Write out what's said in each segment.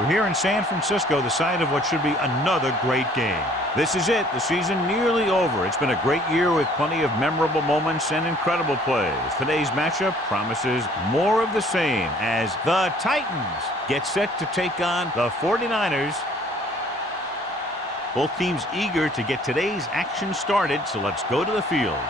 We're here in San Francisco, the site of what should be another great game. This is it, the season nearly over. It's been a great year with plenty of memorable moments and incredible plays. Today's matchup promises more of the same as the Titans get set to take on the 49ers. Both teams eager to get today's action started, so let's go to the field.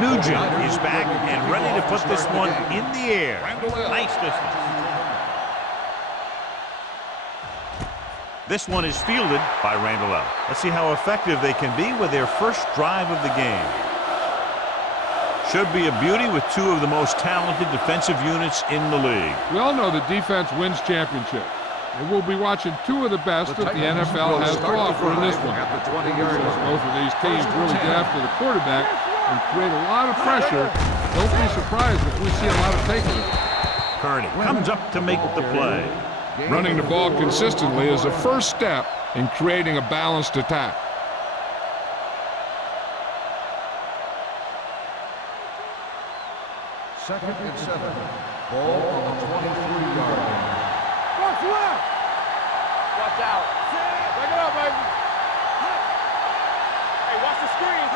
Nugent is back and ready to put this one in the air. Nice distance. This one is fielded by Randall. Let's see how effective they can be with their first drive of the game. Should be a beauty with two of the most talented defensive units in the league. We all know that defense wins championships. And we'll be watching two of the best that the NFL has to offer in this one. Both of these teams really get after the quarterback and create a lot of pressure. Don't be surprised if we see a lot of taking. Kearney comes up to make the play. Running the ball consistently is the first step in creating a balanced attack. Second and 7. Ball on the 23-yard line. Watch left. Watch out. Break it up, baby. Hey, watch the screen.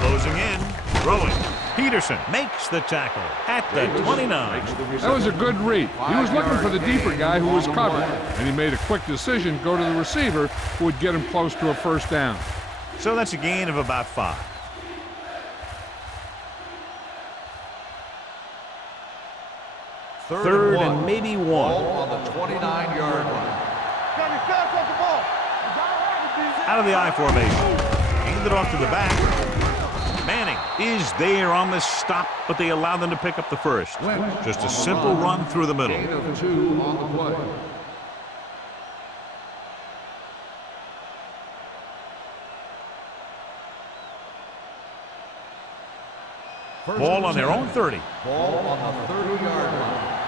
Closing in, throwing. Peterson makes the tackle at the 29. That was a good read. He was looking for the deeper guy who was covered, and he made a quick decision to go to the receiver who would get him close to a first down. So that's a gain of about 5. Third and maybe 1. Ball on the 29-yard line. Gotta be fast off the ball. Out of the I formation. Handed it off to the back. Manning is there on the stop, but they allow them to pick up the first. Just a simple run through the middle. Gain of 2 on the play. Ball on their own 30. Ball on the 30-yard line.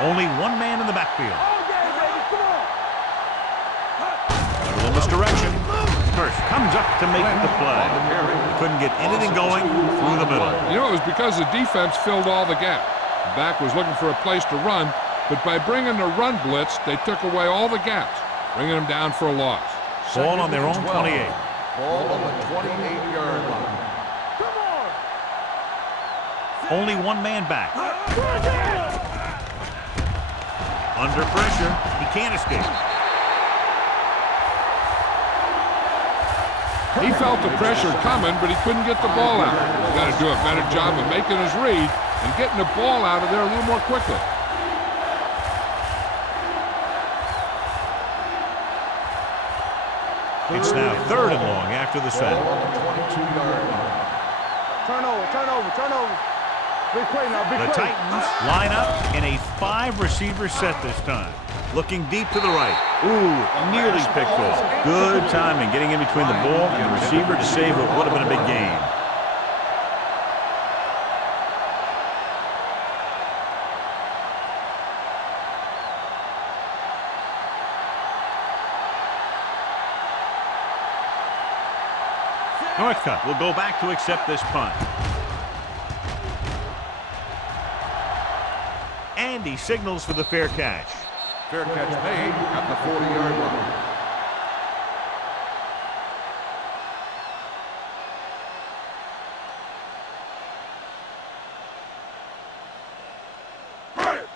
Only one man in the backfield. A little misdirection. Hurst comes up to make the play. Couldn't get anything going through the middle. You know, it was because the defense filled all the gaps. The back was looking for a place to run, but by bringing the run blitz, they took away all the gaps, bringing them down for a loss. Ball on their own 28. Ball on the 28-yard line. Only one man back. Under pressure, he can't escape. He felt the pressure coming, but he couldn't get the ball out. He's got to do a better job of making his read and getting the ball out of there a little more quickly. It's now 3rd and long after the set. Ball on the 22-yard line. Turnover. Big play now, big The play. Titans line up in a 5-receiver set this time. Looking deep to the right. Ooh, nearly picked off. Good timing, getting in between the ball and the receiver to save what would have been a big gain. Northcutt will go back to accept this punt. And he signals for the fair catch. Fair catch made at the 40-yard line.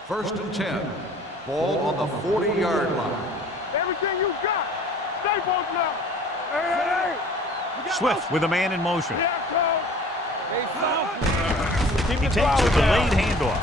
First and 10. Ball on the 40-yard line. Everything you got. Stay focused now. Hey. Swift with a man in motion. He takes a delayed handoff.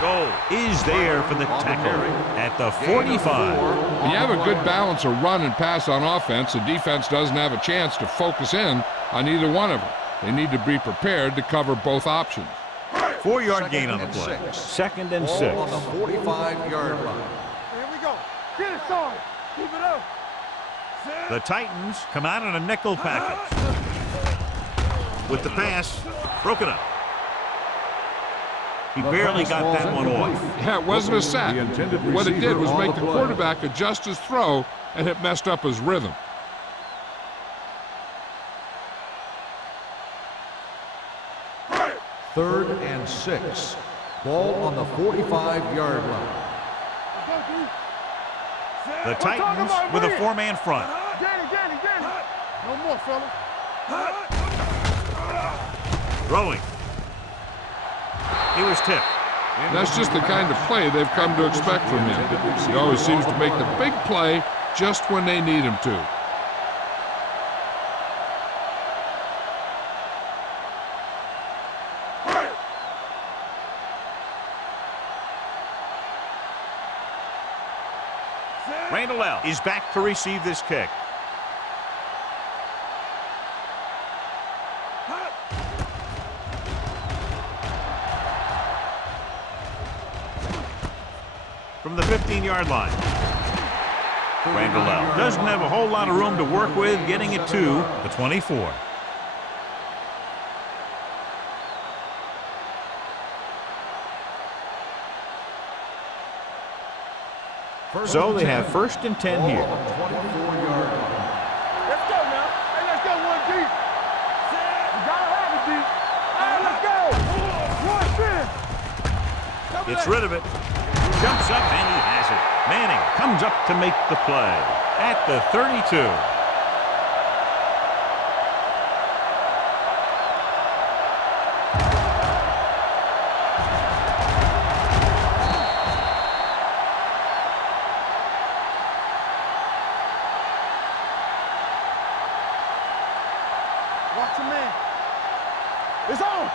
Goal is there for the tackle at the 45. When you have a good balance of run and pass on offense, the defense doesn't have a chance to focus in on either one of them. They need to be prepared to cover both options. 4-yard gain on the play. 2nd and 6. Ball on the 45-yard line. Here we go. Get it started. Keep it up. The Titans come out in a nickel package. With the pass broken up. He barely got that one off. Yeah, it wasn't a sack. What it did was make the quarterback adjust his throw, and it messed up his rhythm. Third and 6. Ball on the 45-yard line. The Titans with a 4-man front. No more, fella. Throwing. He was tipped. That's just the kind of play they've come to expect from him. He always seems to make the big play just when they need him to. Randall L. is back to receive this kick. From the 15-yard line. Randall L. doesn't have a whole lot of room to work with, getting it to the 24. So they have 1st and 10 here. Let's go now. Hey, let's go one deep. You gotta have it deep. All right, let's go. 1 10. Gets rid of it. Jumps up and he has it. Manning comes up to make the play at the 32. Watch your man. It's on.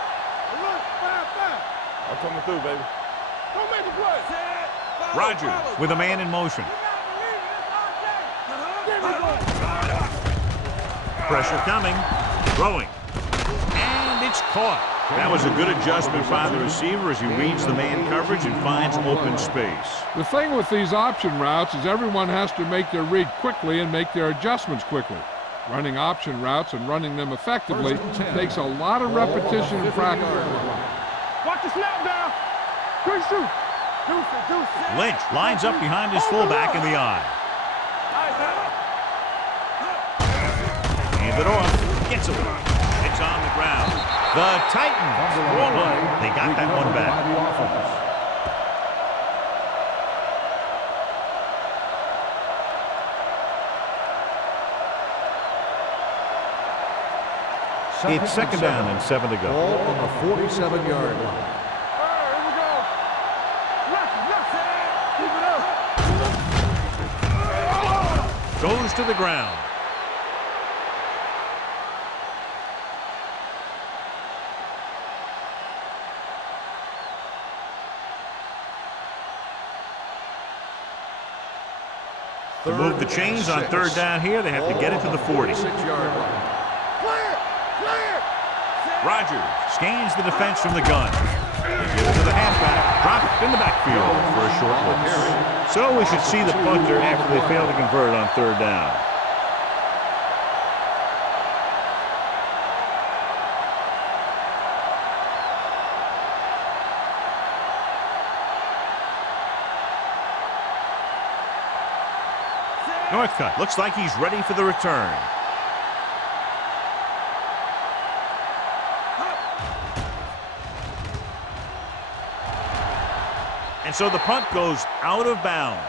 Look, 5-5. I'm coming through, baby. Don't make the play. Rogers with a man in motion. Pressure coming. Throwing. And it's caught. That was a good adjustment by the receiver as he reads the man coverage and finds open space. The thing with these option routes is everyone has to make their read quickly and make their adjustments quickly. Running option routes and running them effectively takes a lot of repetition and practice. Watch the snap down. Quick shoot. Lynch lines up behind his fullback in the eye. Hands it off. Gets it. It's on the ground. The Titans score one. They got that one back. It's 2nd down and 7 to go. Ball on the 47-yard line. Here we go. Keep it up. Goes to the ground. To move the chains on 3rd down here, they have to get it to the 40. 6-yard line. Rogers scans the defense from the gun. They give it to the halfback, dropped in the backfield for a short loss. So we should see the punter after they fail to convert on 3rd down. Northcutt looks like he's ready for the return. And so the punt goes out of bounds.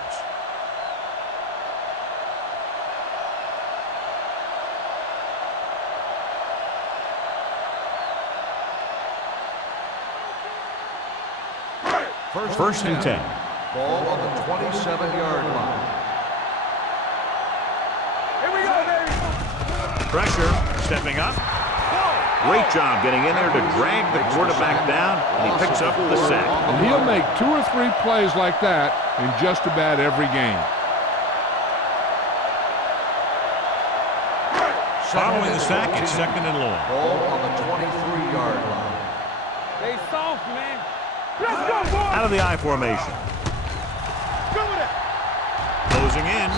First and 10. Ball on the 27-yard line. Here we go, baby. Pressure, stepping up. Great job getting in there to drag the quarterback down, and he picks up the sack. And he'll make 2 or 3 plays like that in just about every game. Following the sack, it's 2nd and long. Ball on the 23-yard line. Stay soft, man. Let's go, boy. Out of the I formation. Go with it. Closing in.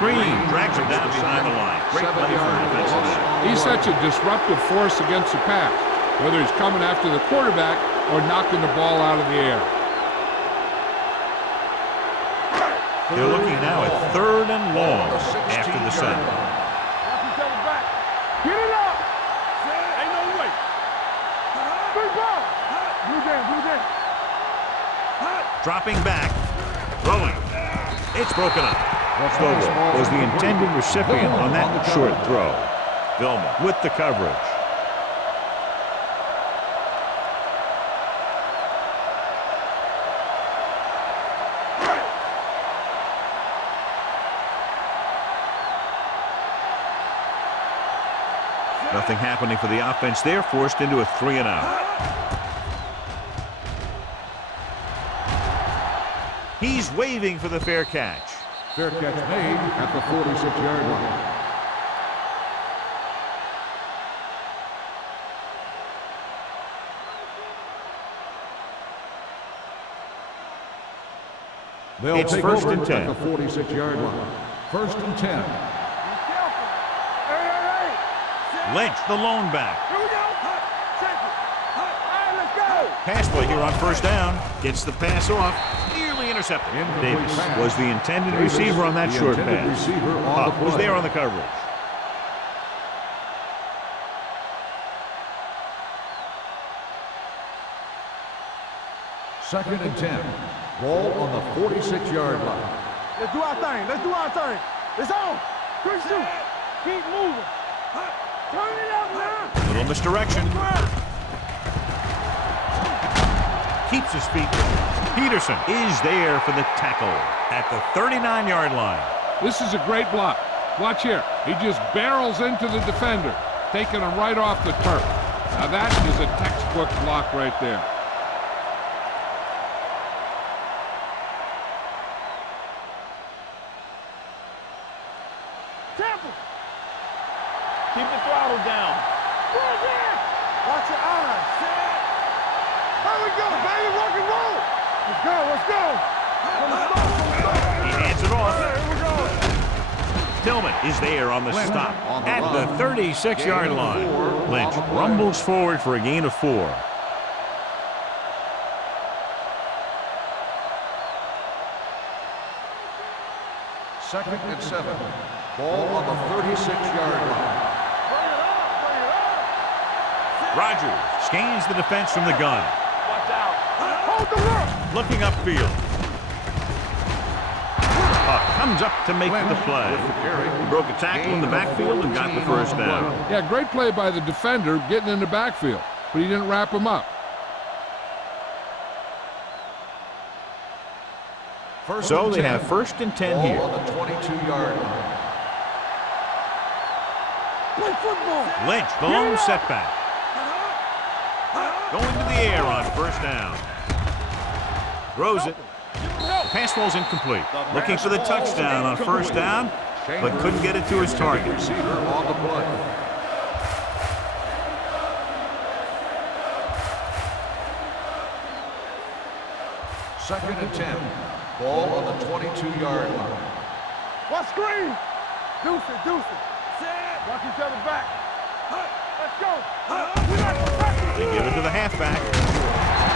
Green drags him down behind the line. Great play for the defensive end. He's such a disruptive force against the pass. Whether he's coming after the quarterback or knocking the ball out of the air. They're looking now at 3rd and long after the sack. Watch each other back. Get it up. Ain't no way. Big ball. Blue down. Dropping back, throwing. It's broken up. Vogel was the intended recipient on that short throw. Vilma with the coverage. Nothing happening for the offense there, forced into a 3-and-out. He's waving for the fair catch. Fair catch made at the 46-yard line. They'll It's take 1st over and 10. at the 46-yard line. 1st and 10. Lynch, the lone back. Here we go. Check it. All right, let's go. Pass play here on 1st down. Gets the pass off. Nearly intercepted. Incomplete Davis pass. was the intended Davis, receiver on that the short intended pass. receiver on Huff the was play. there on the coverage. Second and 10. Ball on the 46-yard line. Let's do our thing. It's on. Quick shoot. Keep moving. Turn it up now. Little misdirection. Keeps his feet. Peterson is there for the tackle at the 39-yard line. This is a great block. Watch here. He just barrels into the defender, taking him right off the turf. Now that is a textbook block right there. Temple. Keep the throttle down. Watch your eyes. Here we go, baby. Rock and roll. Let's go. From the start. He hands it off. Here we go. Tillman is there on the Lynch stop on the at run. the 36-yard Gain of line. 4 Lynch on the play. rumbles forward for a gain of 4. Second and 7. Ball on the 36-yard line. Rogers scans the defense from the gun. Watch out. Hold the rook. Looking upfield. Huff comes up to make the play. With the carry. He broke a tackle in the backfield and got the first down. Yeah, great play by the defender getting in the backfield, but he didn't wrap him up. First So and they 10. have 1st and 10 Ball here. on the 22-yard line. Play football. Lynch, the lone setback. Going to the air on 1st down. Throws it. The pass ball's incomplete. Looking for the touchdown on 1st down, but couldn't get it to his target. Receiver on the play. Second and 10. Ball on the 22-yard line. Watch screen. Deuce it. Watch each other back. Let's go. They give it to the halfback.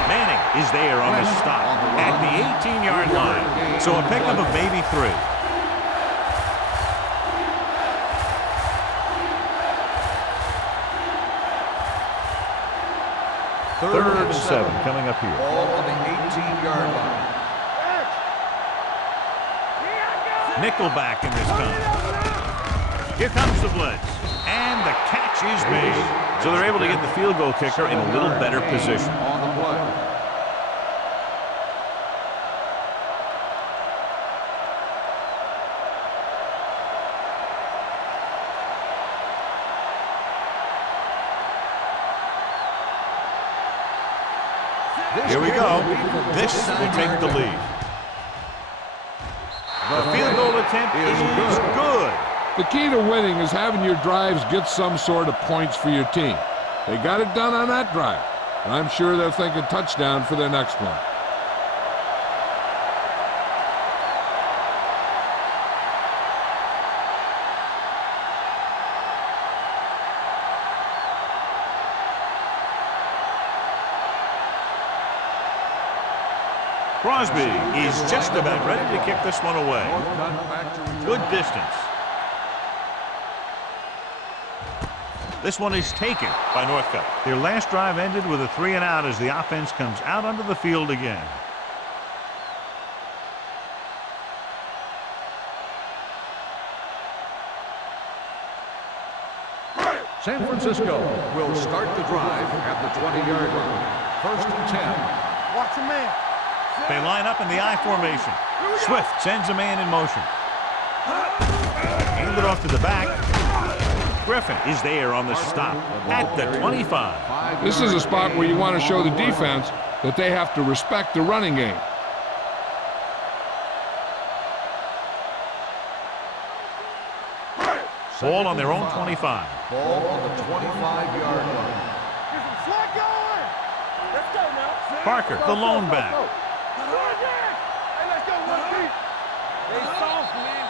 Manning is there on the stop at the 18-yard line. So a pickup of maybe 3. Third and 7 coming up here. Ball on the 18-yard line. Nickelback in this time. Here comes the blitz. And the catch is made. So they're able to get the field goal kicker in a little better position. On the play. Here we go. This will take the lead. The field goal attempt is good. The key to winning is having your drives get some sort of points for your team. They got it done on that drive, and I'm sure they're thinking touchdown for their next one. Crosby is just about ready to kick this one away. Good distance. This one is taken by Northcutt. Their last drive ended with a 3-and-out as the offense comes out onto the field again. San Francisco will start the drive at the 20-yard line. First and 10. Watch a man. They line up in the I formation. Swift sends a man in motion. Hand it off to the back. Griffin is there on the stop at the 25. This is a spot where you want to show the defense that they have to respect the running game. Ball on their own 25. Ball on the 25-yard line. Get some slack going. Let's go now. Parker, the lone back. Hey, let's go, one deep. They soft, man.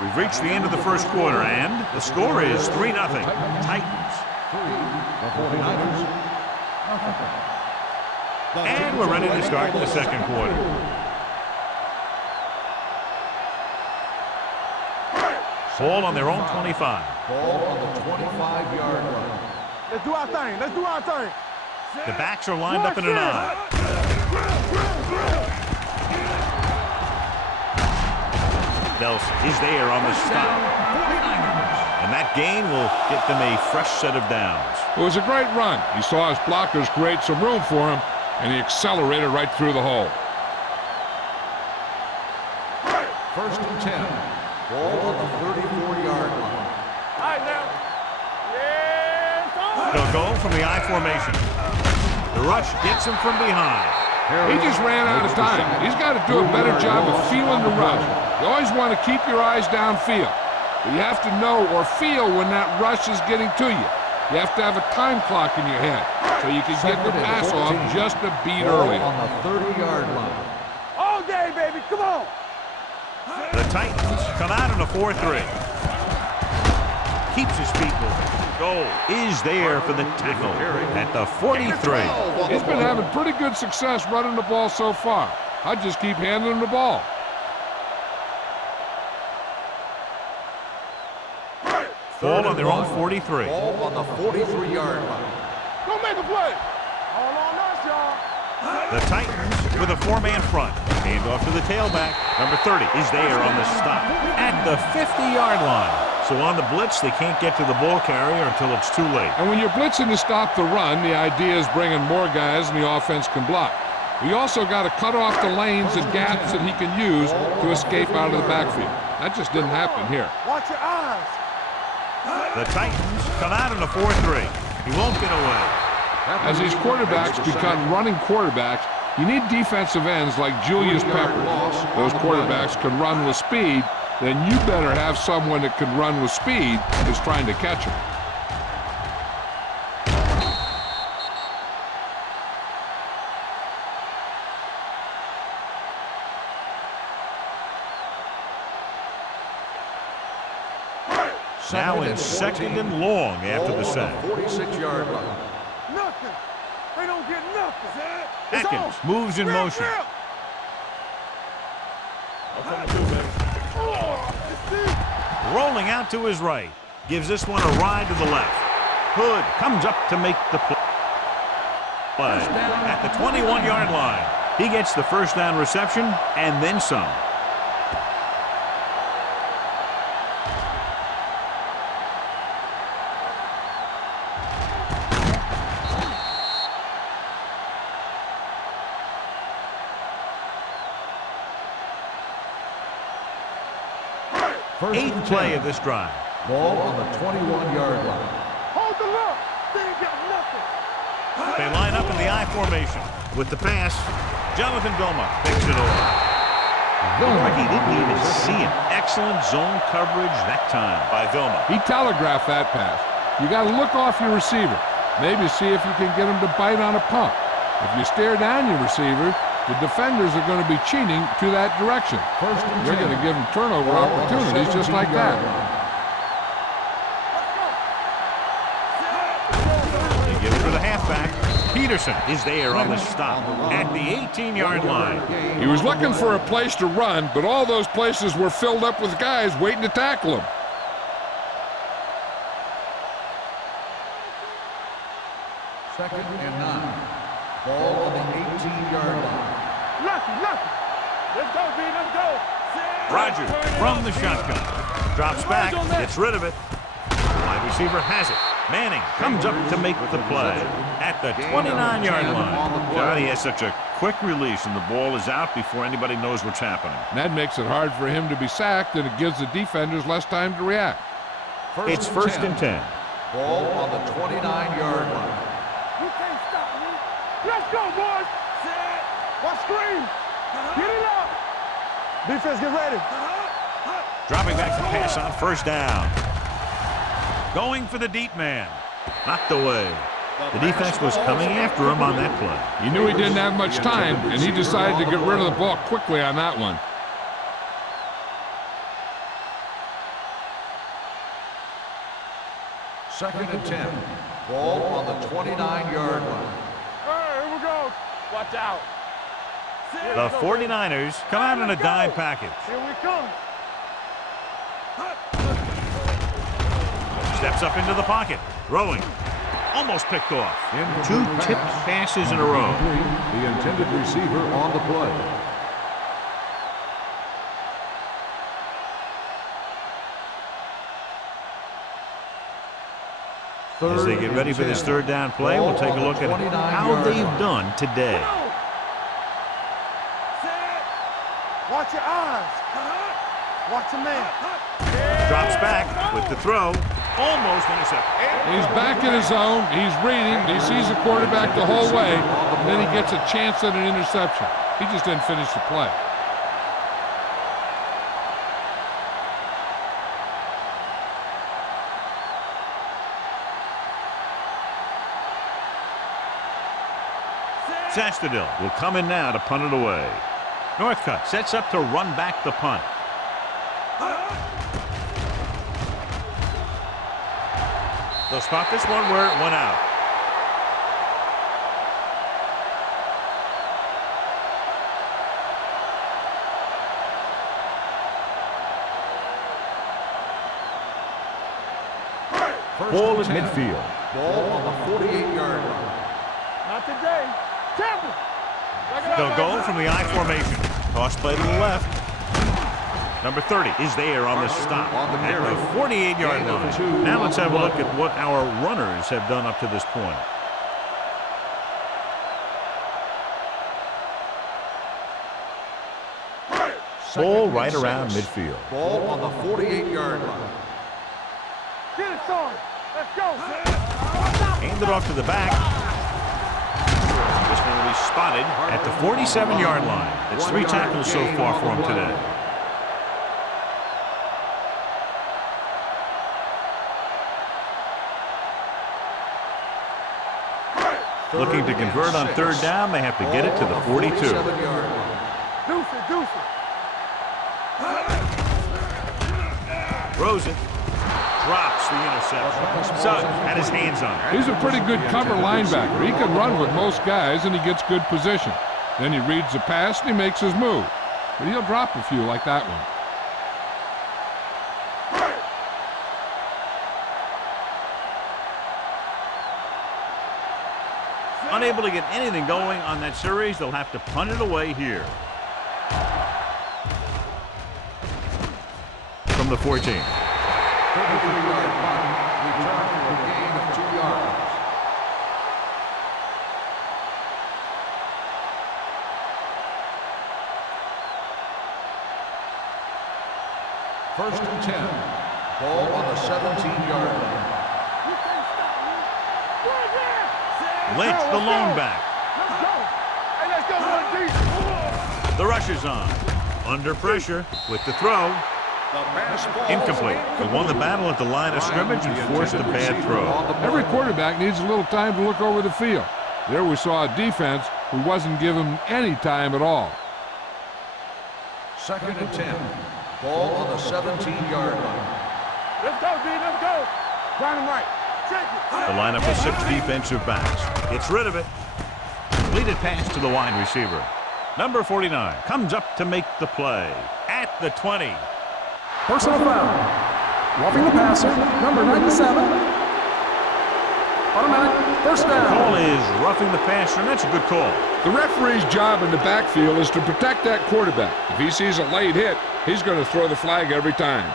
We've reached the end of the first quarter, and the score is 3-0. Titans. 3, the 49ers. And we're ready to start the second quarter. Ball on their own 25. Ball on the 25-yard line. Let's do our thing. Let's do our thing. The backs are lined up in an I. Nelson is there on the stop. And that gain will get them a fresh set of downs. It was a great run. He saw his blockers create some room for him, and he accelerated right through the hole. First and 10. Ball on the 34-yard line. All right, now. Yes, They'll go from the I formation. The rush gets him from behind. He just ran out of time. He's got to do a better job of feeling the rush. You always want to keep your eyes downfield. But you have to know or feel when that rush is getting to you. You have to have a time clock in your head so you can get the pass off just a beat earlier. On the 30-yard line. all day, baby. Come on. The Titans come out in a 4-3. Keeps his feet moving. Goal is there for the tackle at the 43. He's been having pretty good success running the ball so far. I'd just keep handing him the ball. Ball on their own 43. Ball on the 43-yard line. Go make a play. All on us, y'all. The Titans with a 4-man front. Hand off to the tailback. Number 30 is there on the stop at the 50-yard line. So on the blitz, they can't get to the ball carrier until it's too late. And when you're blitzing to stop the run, the idea is bringing more guys and the offense can block. We also got to cut off the lanes and gaps that he can use to escape out of the backfield. That just didn't happen here. Watch your eyes. The Titans come out in a 4-3. He won't get away. As these quarterbacks become running quarterbacks, you need defensive ends like Julius Peppers. Those quarterbacks can run with speed. Then you better have someone that can run with speed that's trying to catch him. Now in second and long after the sack. 46-yard line. Nothing. They don't get nothing. Atkins moves in motion. Rolling out to his right. Gives this one a ride to the left. Hood comes up to make the play. At the 21-yard line. He gets the first down reception and then some. Eighth play of this drive. Ball on the 21-yard line. Hold the look. They ain't got nothing. They line up in the I formation. With the pass, Jonathan Vilma picks it off. Ricky didn't even see him. Excellent zone coverage that time by Vilma. He telegraphed that pass. You got to look off your receiver. Maybe see if you can get him to bite on a pump. If you stare down your receiver, the defenders are going to be cheating to that direction. You're going to give them turnover opportunities just like that. They give it to the halfback. Peterson is there on the stop at the 18-yard line. He was looking for a place to run, but all those places were filled up with guys waiting to tackle him. Second and 9. Ball on the 18-yard line. Lucky. Let's go, B. Let's go. Rogers from the shotgun. Drops back. Gets rid of it. Wide receiver has it. Manning comes up to make the play at the 29-yard line. God, he has such a quick release, and the ball is out before anybody knows what's happening. And that makes it hard for him to be sacked, and it gives the defenders less time to react. It's first and 10. Ball on the 29-yard line. You can't stop me. Let's go, boys. Watch screen. Get it up. Defense, get ready. Dropping back to pass on first down. Going for the deep man. Knocked away. The defense was coming after him on that play. He knew he didn't have much time, and he decided to get rid of the ball quickly on that one. Second and 10. Ball on the 29-yard line. Here we go. Watch out. The 49ers come out in a dime package. Here we come. Steps up into the pocket. Throwing. Almost picked off. 2 tipped passes in a row. The intended receiver on the play. As they get ready for this third down play, we'll take a look at how they've done today. Watch your eyes. Watch your man. Drops back with the throw. Almost intercepted. He's back in his zone. He's reading. He sees the quarterback the whole way. And then he gets a chance at an interception. He just didn't finish the play. Sastadil will come in now to punt it away. Northcutt sets up to run back the punt. They'll spot this one where it went out. Ball at midfield. Ball on the 48-yard line. Not today. Temple. They'll go from the I formation. Toss play to the left. Number 30 is there on the stop at the 48-yard line. Now let's have a look at what our runners have done up to this point. Ball right around midfield. Ball on the 48-yard line. Get it, son. Let's go. Hand it off to the back. This one will be spotted at the 47-yard line. It's 3 tackles so far for him today. Looking to convert on third down. They have to get it to the 42. Deuce it. Rosen drops the interception. Suggs had his hands on it. He's a pretty good cover linebacker. He can run with most guys, and he gets good position. Then he reads the pass, and he makes his move. But he'll drop a few like that one. Unable to get anything going on that series, they'll have to punt it away here. From the 14. 33-yard punt, return for a gain of 2 yards. First and 10. Ball on the 17-yard line. Lynch, the lone back. Let's go. Hey, let's go, one deep. The rush is on. Under pressure with the throw. Incomplete. They won the battle at the line of scrimmage and forced a bad throw. Every quarterback needs a little time to look over the field. There we saw a defense who wasn't given any time at all. Second and 10. Ball on the 17-yard line. Let's go, D. Let's go. Dynamite. Check it. The lineup of 6 defensive backs. Gets rid of it. Completed pass to the wide receiver. Number 49 comes up to make the play at the 20. Personal foul. Roughing the passer, number 97. Automatic first down. Call is roughing the passer, and that's a good call. The referee's job in the backfield is to protect that quarterback. If he sees a late hit, he's going to throw the flag every time.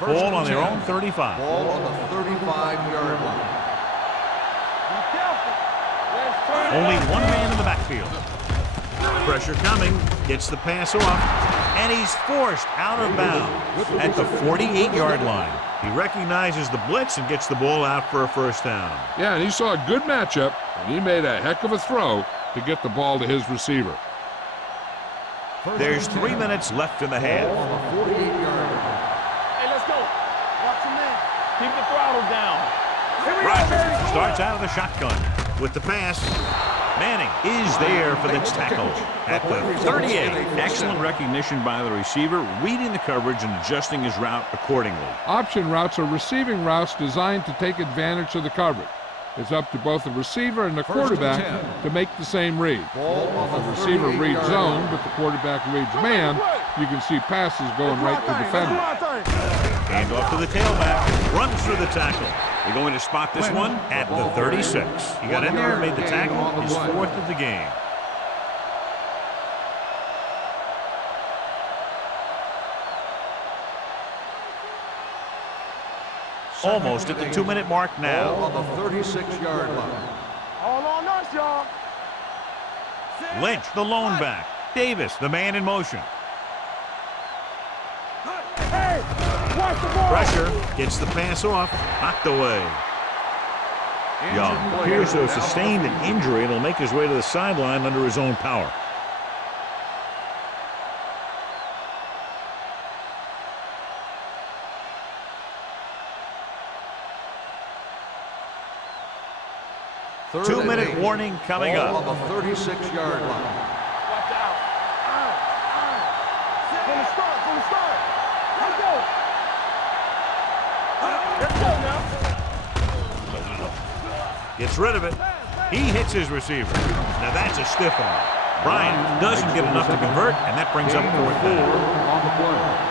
Ball on their own 35. Ball on the 35-yard line. Only one man in the backfield. Pressure coming. Gets the pass off. And he's forced out of bounds at the 48-yard line. He recognizes the blitz and gets the ball out for a first down. Yeah, and he saw a good matchup, and he made a heck of a throw to get the ball to his receiver. There's 3 minutes left in the half. Ball on the 48-yard line. Let's go. Watch him in. Keep the throttle down. Rodgers starts out of the shotgun with the pass. Manning is there for the tackle at the 38. Excellent recognition by the receiver, reading the coverage and adjusting his route accordingly. Option routes are receiving routes designed to take advantage of the coverage. It's up to both the receiver and the quarterback to make the same read. If the receiver reads zone, but the quarterback reads man, you can see passes going right to the defender. Hand off to the tailback, runs through the tackle. They're going to spot this one at the 36. He got in there and made the tackle, his fourth of the game. Almost at the 2-minute mark now. Ball on the 36-yard line. All on us, y'all. Lynch, the lone back. Davis, the man in motion. Hey, watch the ball. Pressure, gets the pass off, knocked away. Young appears to have sustained an injury and will make his way to the sideline under his own power. Third 2-minute and 8. warning coming Ball up. on the 36-yard line. Watch out. From the start. Let's go. Let's go now. Gets rid of it. He hits his receiver. Now that's a stiff arm. Bryant doesn't get enough to convert, and that brings up fourth down. On the play.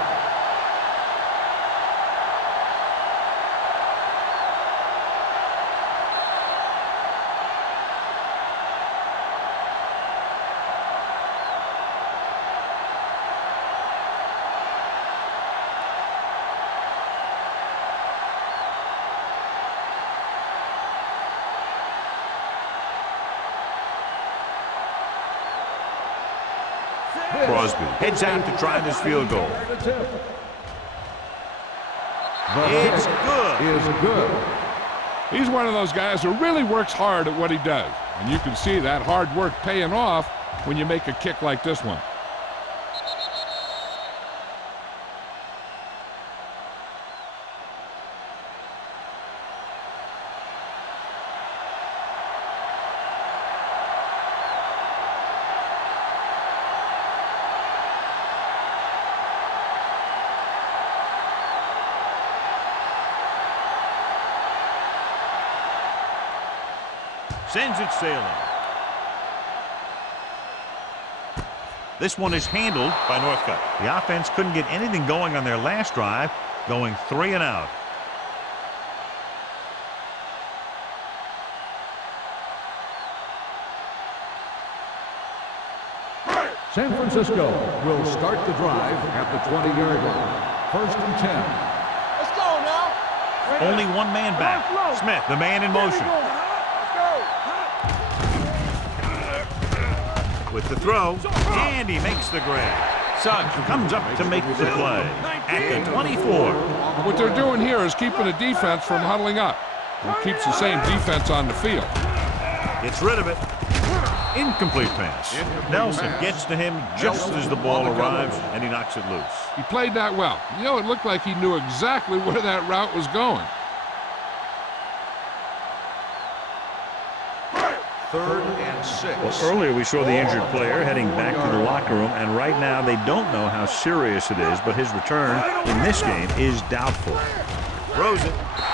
Crosby heads out to try this field goal. It's good. Is good. He's one of those guys who really works hard at what he does. And you can see that hard work paying off when you make a kick like this one. Sends it sailing. This one is handled by Northcutt. The offense couldn't get anything going on their last drive, going 3 and out. San Francisco will start the drive at the 20-yard line. First and 10. Let's go now. Only one man back. Smith, the man in motion. With the throw, and he makes the grab. Suggs comes up to make the play at the 24. What they're doing here is keeping the defense from huddling up. And keeps the same defense on the field. Gets rid of it. Incomplete pass. Nelson gets to him just as the ball arrives, and he knocks it loose. He played that well. You know, it looked like he knew exactly where that route was going. Third and and 6. Well, earlier we saw the injured player heading back to the locker room, and right now they don't know how serious it is, but his return in this game is doubtful. Throws it.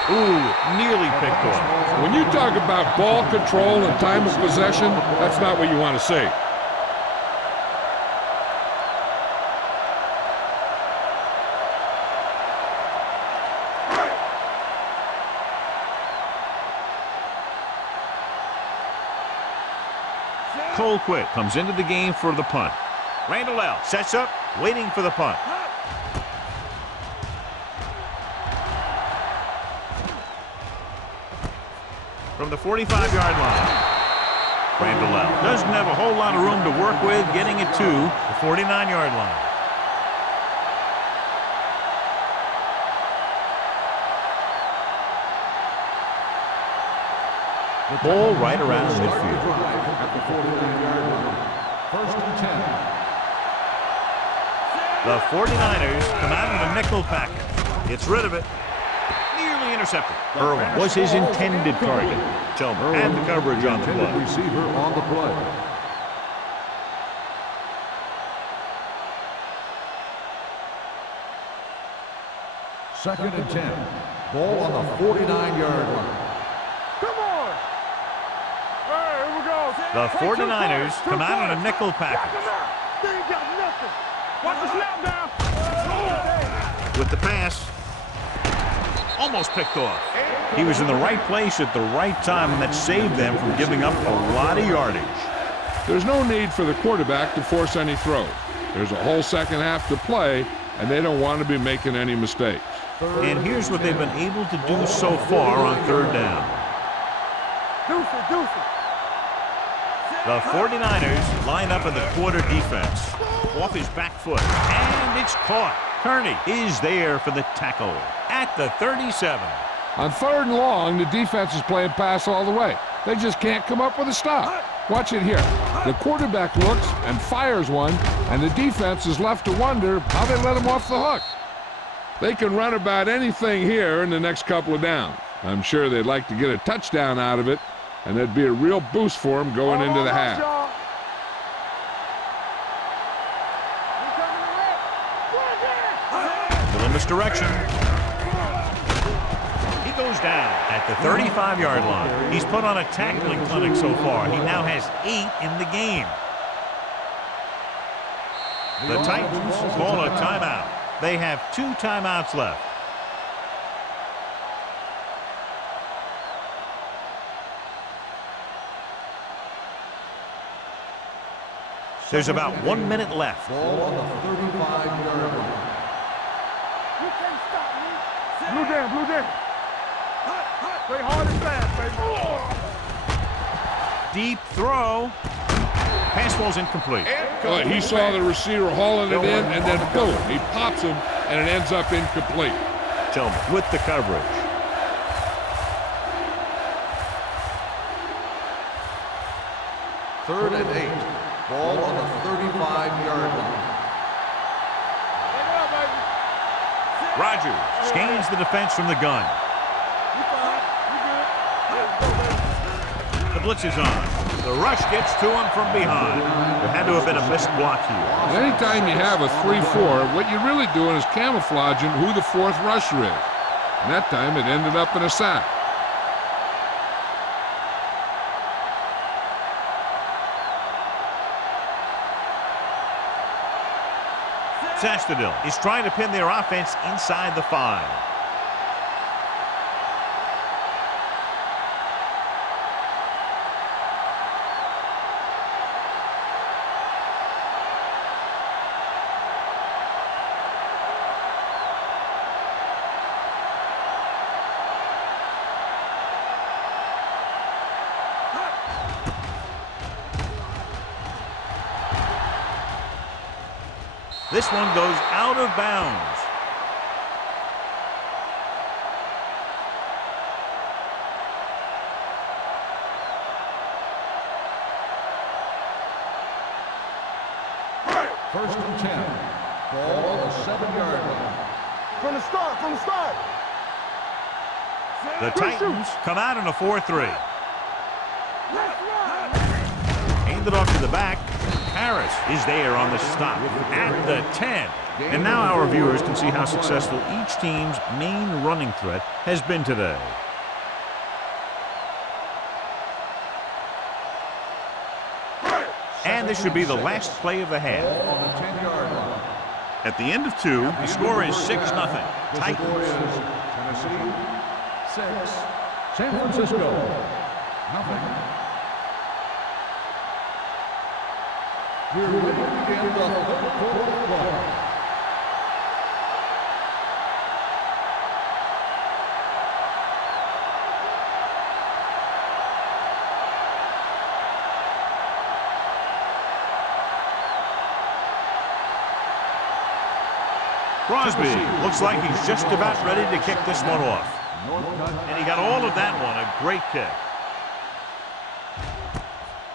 Ooh, nearly picked off. When you talk about ball control and time of possession, that's not what you want to see. Colquitt comes into the game for the punt. Randall L. sets up, waiting for the punt. From the 45-yard line, Randall L. doesn't have a whole lot of room to work with, getting it to the 49-yard line. Ball right around midfield. At the 49-yard line. First and 10. The 49ers come out in a nickel package. Gets rid of it. Nearly intercepted. Irwin was his intended target. Tillman had the coverage on the play. Receiver on the play. Second and 10. Ball on the 49-yard line. Come on. Hey, here we go. The 49ers come out in a nickel package. They ain't got nothing. Watch the snap down. With the pass, almost picked off. He was in the right place at the right time, and that saved them from giving up a lot of yardage. There's no need for the quarterback to force any throws. There's a whole second half to play, and they don't want to be making any mistakes. And here's what they've been able to do so far on third down. Deuce it. The 49ers line up in the quarter defense. Off his back foot, and it's caught. Kearney is there for the tackle at the 37. On third and long, the defense is playing pass all the way. They just can't come up with a stop. Watch it here. The quarterback looks and fires one, and the defense is left to wonder how they let him off the hook. They can run about anything here in the next couple of downs. I'm sure they'd like to get a touchdown out of it, and that'd be a real boost for them going into the half. Little misdirection. He goes down at the 35-yard line. He's put on a tackling clinic so far. He now has 8 in the game. The Titans call a timeout. They have 2 timeouts left. There's about 1 minute left. Ball on the 35-yard line. You can't stop me. Blue down. Play hard and fast, baby. Deep throw. Pass ball's incomplete. He saw the receiver hauling it in, and then boom, he pops him, and it ends up incomplete. Tillman with the coverage. Third and 8. Ball on the 35-yard line. Rogers scans the defense from the gun. The blitz is on. The rush gets to him from behind. There had to have been a missed block here. Anytime you have a 3-4, what you're really doing is camouflaging who the fourth rusher is. And that time it ended up in a sack. Sastadil is trying to pin their offense inside the 5. This one goes out of bounds. First and 10. Ball on the 7-yard line. From the start. The Titans come out in a 4-3. to the back. Harris is there on the stop at the 10. And now our viewers can see how successful each team's main running threat has been today. And this should be the last play of the half. On the 10-yard line. At the end of 2, the score is 6-0. Titans. Tennessee 6, San Francisco 0. We're ready to begin the third quarter. Crosby looks like he's just about ready to kick this one off. And he got all of that one, a great kick.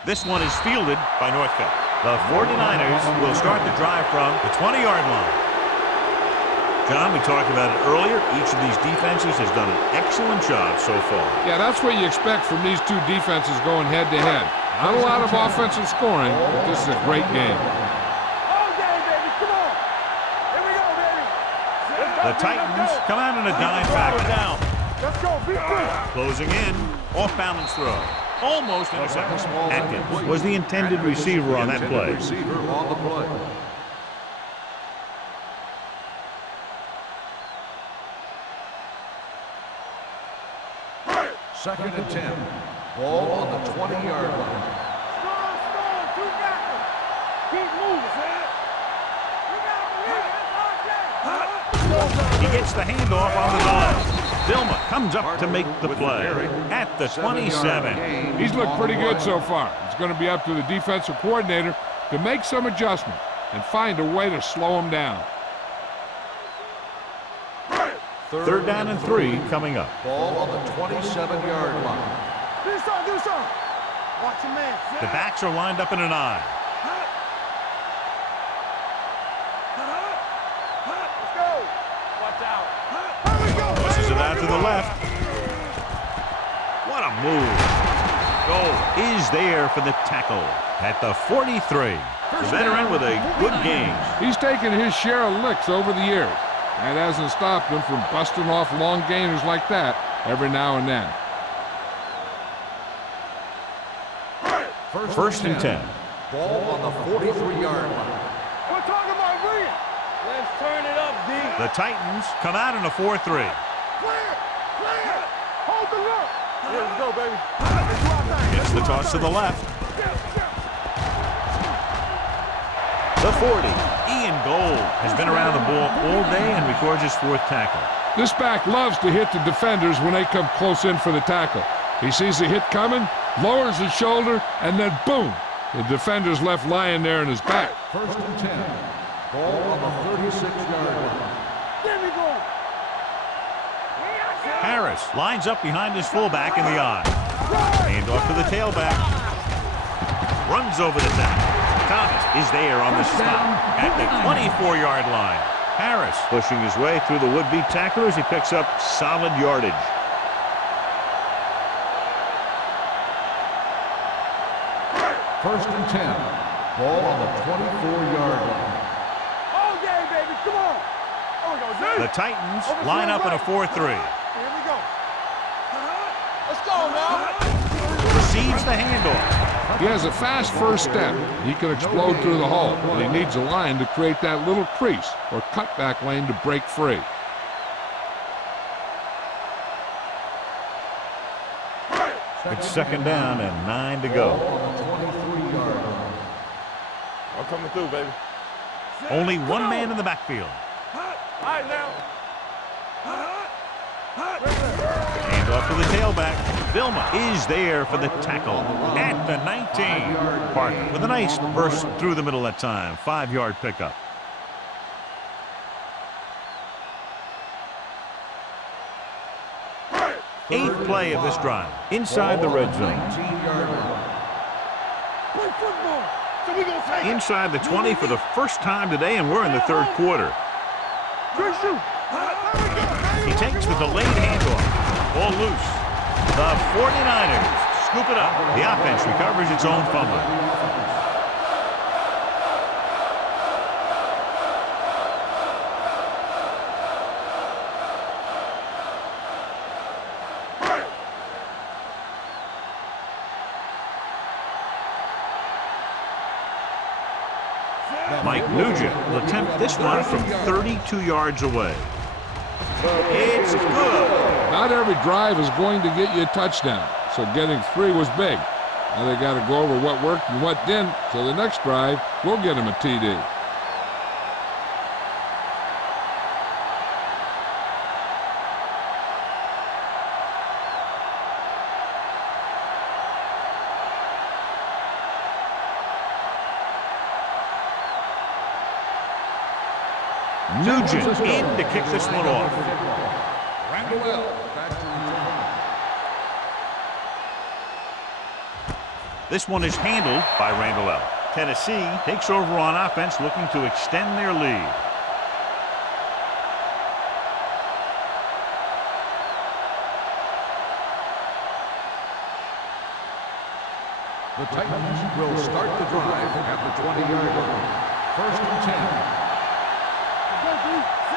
This one is fielded by Northcutt. The 49ers will start the drive from the 20-yard line. John, we talked about it earlier. Each of these defenses has done an excellent job so far. Yeah, that's what you expect from these two defenses going head-to-head. Not a lot of offensive scoring, but this is a great game. The Titans come out in a dime package. Let's go, be quick. Closing in, off-balance throw. Almost intercepted. Atkins was the intended receiver on that play. Receiver on the play. Second and 10. Ball on the 20-yard line. Strong, two backers. Keep moving, man. He gets the handoff on the line. Vilma comes up to make the play at the 27. He's looked pretty good so far. It's going to be up to the defensive coordinator to make some adjustments and find a way to slow him down. Third down and 3 coming up. Ball on the 27-yard line. Do something. Watch your man. The backs are lined up in an eye. Let's go. Watch out. Pushes it out to the left. What a move. Goal is there for the tackle at the 43. The veteran with a good game. He's taken his share of licks over the years. That hasn't stopped him from busting off long gainers like that every now and then. First and 10. Ball on the 43-yard line. We're talking about bringing. Let's turn it up, D. The Titans come out in a 4-3. Clear. Hold the look. Here we go, baby. Let's do our thing. Gets the toss to the left. The 40. Ian Gold has been around the ball all day and records his 4th tackle. This back loves to hit the defenders when they come close in for the tackle. He sees the hit coming, lowers his shoulder, and then boom, the defender's left lying there in his back. First and 10. Ball on the 36-yard line. There we go. Harris lines up behind his fullback in the eye. Hand off to the tailback. Runs over the tackle. Thomas is there on the stop at the 24-yard line. Harris pushing his way through the would-be tacklers. He picks up solid yardage. First and 10. Ball on the 24-yard line. All game, baby. Come on. There we go, D. The Titans line up in a 4-3. Here we go. Let's go, now. Receives the handoff. He has a fast first step. He can explode through the hole, but he needs a line to create that little crease or cutback lane to break free. It's second down and 9 to go. On the 23-yard line. I'm coming through, baby. Only one man in the backfield. All right, now. Hand off to the tailback. Vilma is there for the tackle at the 19. Parker with a nice burst through the middle that time. 5-yard pickup. Eighth play of this drive. Inside the red zone. 19-yard line. Play football. So we gonna take it. Inside the 20 for the first time today, and we're in the third quarter. Good shoot. He takes the delayed handoff. Ball loose. The 49ers scoop it up. The offense recovers its own fumble. Mike Nugent will attempt this one from 32 yards away. It's good. Not every drive is going to get you a touchdown, so getting 3 was big. Now they got to go over what worked and what didn't, so the next drive will get him a TD. Nugent in to kick this one off. This one is handled by Randall. Tennessee takes over on offense, looking to extend their lead. The Titans will start the drive at the 20-yard line. 1st and 10.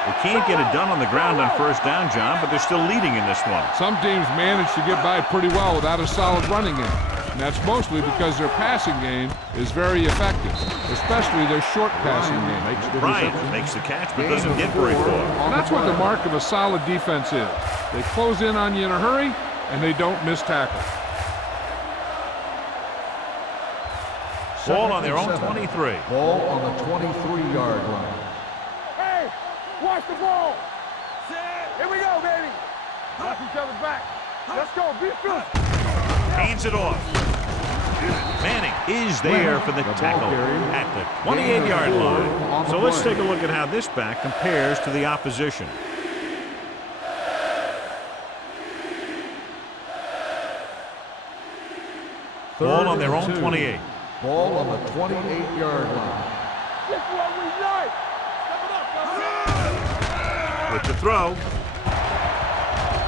They can't get it done on the ground on first down, John, but they're still leading in this one. Some teams manage to get by pretty well without a solid running game. And that's mostly because their passing game is very effective, especially their short passing game. Bryant makes the catch but doesn't get very far. And that's what the mark of a solid defense is. They close in on you in a hurry, and they don't miss tackle. Ball on their own 23. Ball on the 23-yard line. Hey, watch the ball. Here we go, baby. Watch each other's back. Let's go. Be fierce. Hands it off. Manning is there for the tackle at the 28-yard line. So let's take a look at how this back compares to the opposition. Ball on their own 28. Ball on the 28-yard line. This is what we like. Step it up, With the throw.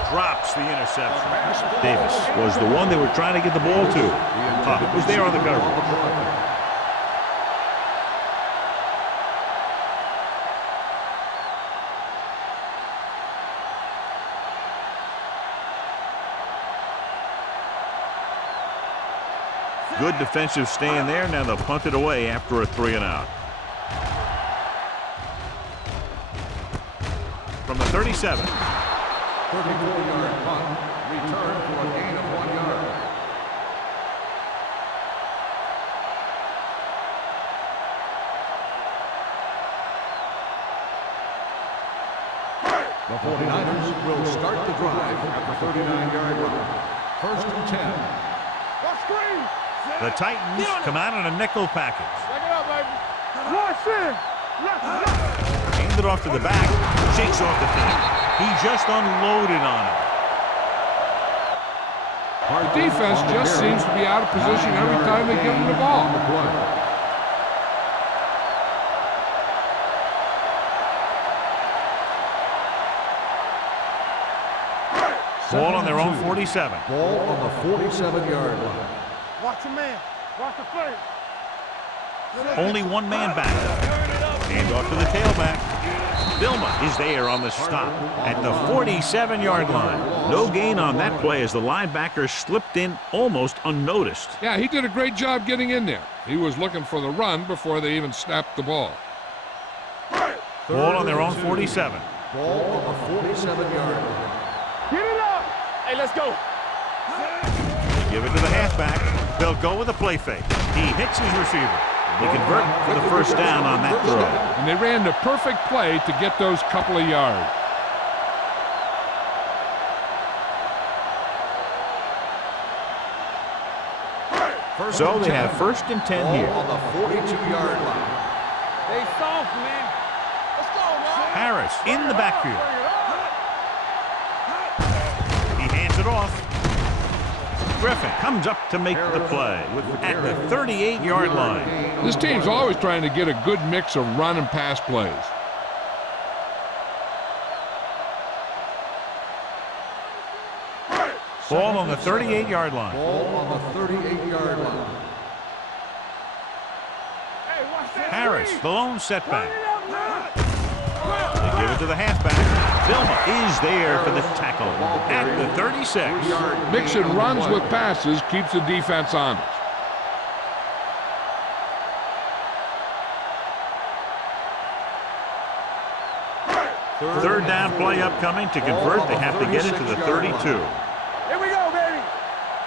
Drops the interception. Davis was the one they were trying to get the ball to. Huff was there on the coverage. Good defensive stand there. Now they'll punt it away after a 3-and-out. From the 37. 34-yard punt. Return for a gain of 1 yard. The 49ers will start the drive at the 39-yard line. 1st and 10. Watch screen. The Titans come out in a nickel package. Check it out, baby. Watch in. Left. Hand it off to the back. Shakes off the tackle. He just unloaded on him. The defense just seems to be out of position every time they give them the ball. Ball on their own 47. Ball on the 47-yard line. Watch your man. Watch the play. Only one man back. Hand off to the tailback. Vilma is there on the stop at the 47-yard line. No gain on that play as the linebacker slipped in almost unnoticed. Yeah, he did a great job getting in there. He was looking for the run before they even snapped the ball. Ball on their own 47. Ball on the 47-yard line. Get it up. Hey, let's go. They give it to the halfback. They'll go with a play fake. He hits his receiver. They convert for the first down on that throw. And they ran the perfect play to get those couple of yards. So they have 1st and 10 here. On the 42-yard line. Stay soft, man. Let's go, man. Harris in the backfield. He hands it off. Griffin comes up to make the play at the 38-yard line. This team's always trying to get a good mix of run and pass plays. Ball on the 38-yard line. Ball on the 38-yard line. Hey, watch that. Harris, the lone setback. Run it up, man. They give it to the halfback. Vilma is there for the tackle at the 36. Mixing runs with passes keeps the defense honest. Third down play upcoming. To convert, they have to get it to the 32. Here we go, baby.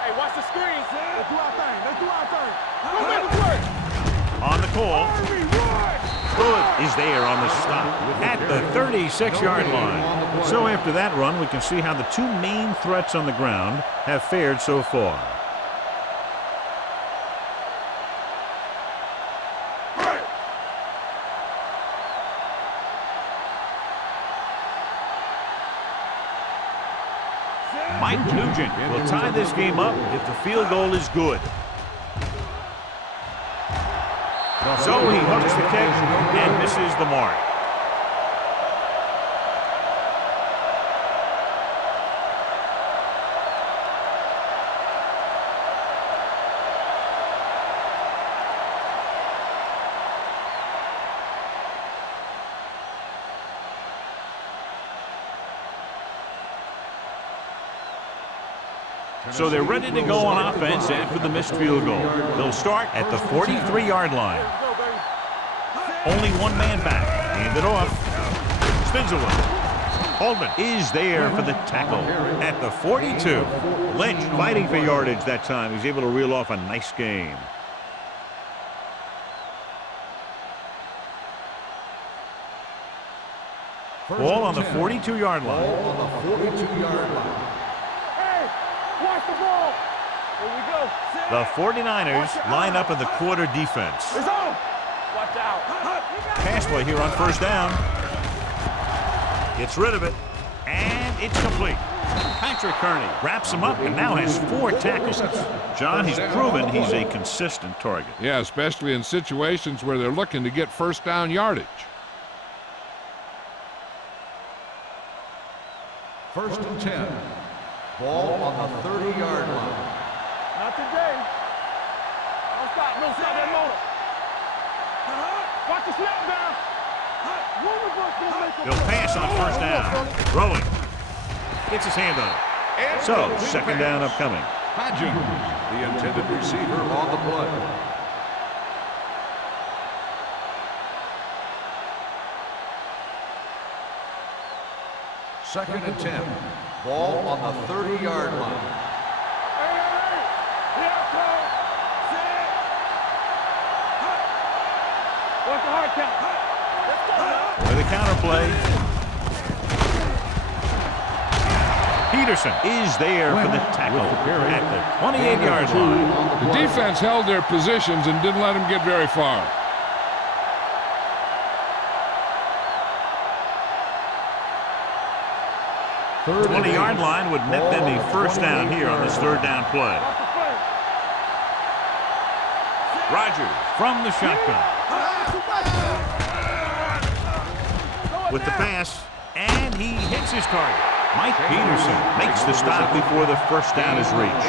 Hey, watch the screens. Let's do our thing. Let's do our thing. Go make it work. On the call. Good is there on the stop at the 36-yard line. So after that run, we can see how the two main threats on the ground have fared so far. Mike Nugent will tie this game up if the field goal is good. So he hooks the kick and misses the mark. So they're ready to go on offense after the missed field goal. They'll start at the 43-yard line. Only one man back. Hand it off. Spins away. Holman is there for the tackle at the 42. Lynch fighting for yardage that time. He's able to reel off a nice game. Ball on the 42-yard line. On the 42-yard line. Watch the ball. Here we go. The 49ers line up in the quarter defense. It's on. Watch out. Pass play here on first down. Gets rid of it. And it's complete. Patrick Kearney wraps him up and now has 4 tackles. John, he's proven he's a consistent target. Yeah, especially in situations where they're looking to get first down yardage. First and 10. Ball on the 30-yard line. Not today. Don't stop. Don't stop that motor. Watch the snap down. He'll pass on first down. Throwing. Gets his hand on it. So, second down upcoming. Hodgins, the intended receiver on the play. Second and 10. Ball on the 30-yard line. What's the hard count? With a counter play. Peterson is there for the tackle at the 28-yard line. The defense held their positions and didn't let them get very far. The 20-yard line would net them a first down here on this third down play. Rodgers from the shotgun. With the pass, and he hits his target. Mike Peterson makes the stop before the first down is reached.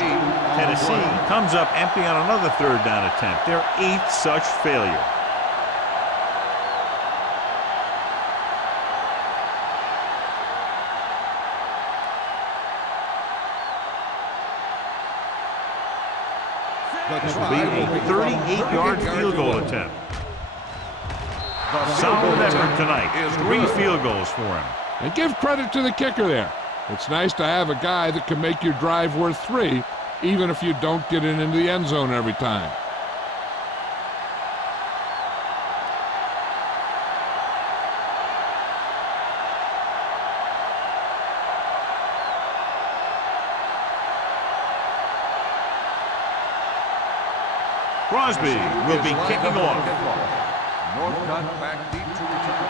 Tennessee comes up empty on another third down attempt, their 8th such failure. This will be a 38-yard field goal attempt. Solid effort tonight. 3 field goals for him. And give credit to the kicker there. It's nice to have a guy that can make your drive worth 3, even if you don't get it into the end zone every time. Crosby will be kicking off. Northcutt back deep to return.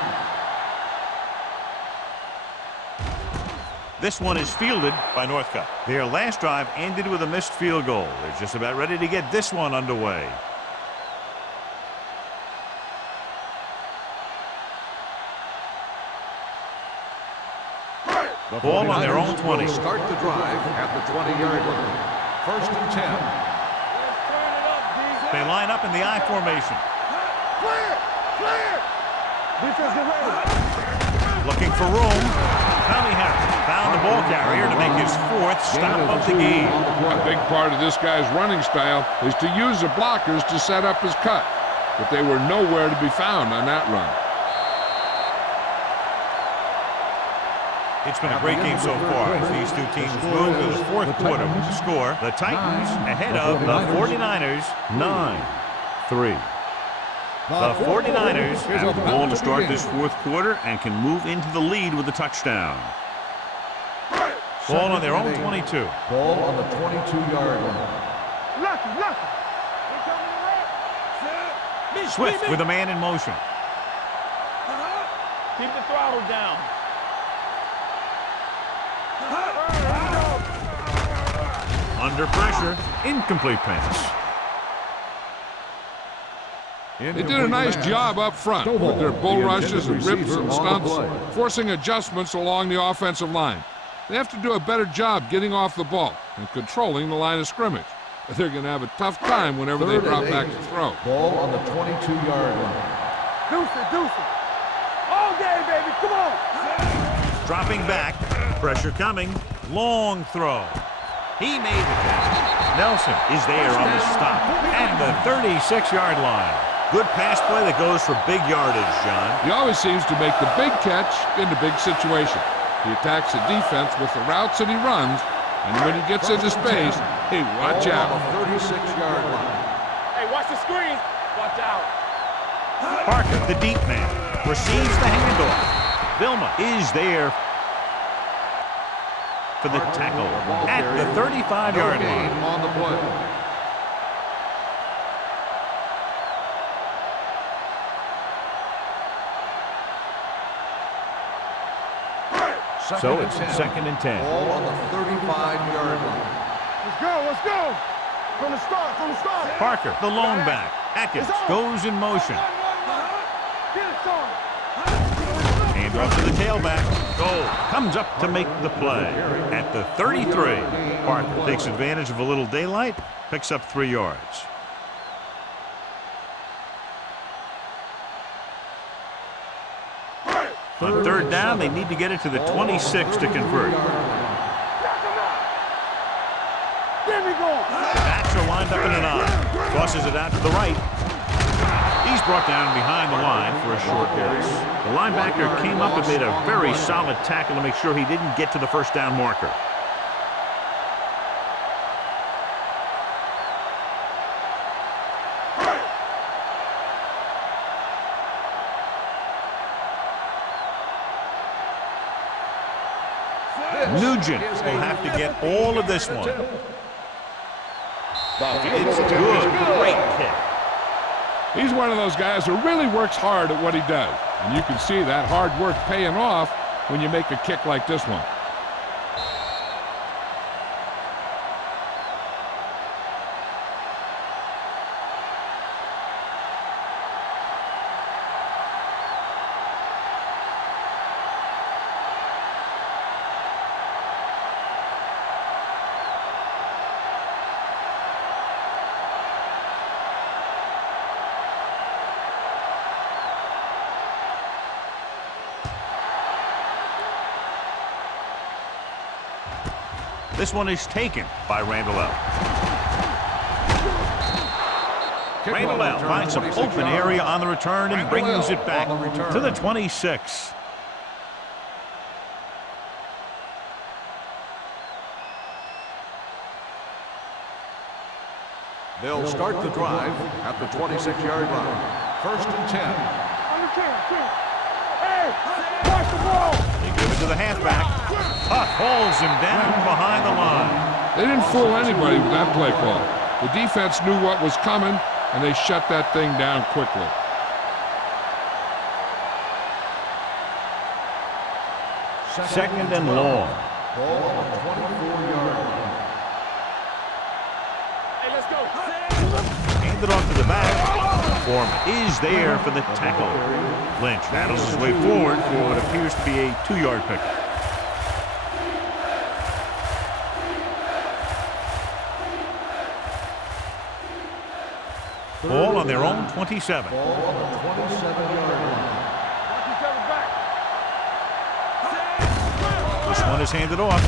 This one is fielded by Northcutt. Their last drive ended with a missed field goal. They're just about ready to get this one underway. The ball on their own 20. Start the drive at the 20-yard line. First and 10. They line up in the I formation. Clear! Clear! Defense get ready. Looking for room. Tommy Harris found the ball carrier to make his 4th stop of the game. A big part of this guy's running style is to use the blockers to set up his cut, but they were nowhere to be found on that run. It's been a great game so far as these two teams move to the fourth quarter with the score. The Titans ahead of the 49ers 9-3. The 49ers have the ball to start this fourth quarter and can move into the lead with a touchdown. Ball on their own 22. Ball on the 22-yard line. Lucky. Swift with a man in motion. Keep the throttle down. Under pressure, incomplete pass. They did a nice job up front with their bull rushes and rips and stunts, forcing adjustments along the offensive line. They have to do a better job getting off the ball and controlling the line of scrimmage. They're going to have a tough time whenever they drop back to throw. Ball on the 22-yard line. Deuce it. All day, baby, come on. Dropping back, pressure coming, long throw. He made the catch. Nelson is there on the stop at the 36-yard line. Good pass play that goes for big yardage, John. He always seems to make the big catch in the big situation. He attacks the defense with the routes that he runs, and when he gets into space, hey, watch out. On the 36-yard line. Hey, watch the screen. Watch out. Parker, the deep man, receives the handoff. Vilma is there for the tackle at the 35-yard line. On the play. So it's 2nd and 10. Ball on the 35-yard line. Let's go. From the start. Parker, the lone back. Atkins goes in motion. Get it started. Hand off to the tailback. Goal comes up to make the play at the 33. Parker takes advantage of a little daylight, picks up 3 yards. On 3rd down, they need to get it to the 26 to convert. Backs are lined up in an I. Tosses it out to the right. He's brought down behind the line for a short pass. The linebacker came up and made a very solid tackle to make sure he didn't get to the first down marker. Nugent will have to get all of this one. It's good. Great kick. He's one of those guys who really works hard at what he does. And you can see that hard work paying off when you make a kick like this one. This one is taken by Randall L. Randall L finds some open area on the return and brings it back to the 26. They'll start the drive at the 26-yard line. 1st and 10. Hey, watch the ball. They give it to the halfback. Puck hauls him down behind the line. They didn't fool anybody with that play call. The defense knew what was coming, and they shut that thing down quickly. Second and long. Ball on the 24-yard line. Hey, let's go. Handed off to the back. Foreman is there for the tackle. Lynch battles his way forward for what appears to be a 2-yard pickup. Ball on their own 27. Ball on the 27-yard line. Watch each other back. This one is handed off.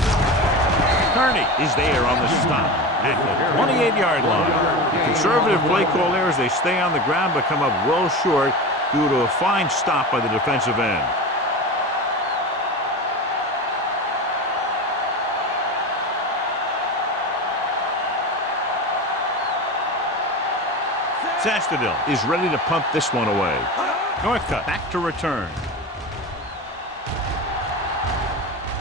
Kearney is there on the stop at the 28-yard line. The conservative play call there as they stay on the ground but come up well short due to a fine stop by the defensive end. Sastadil is ready to punt this one away. Northcutt back to return.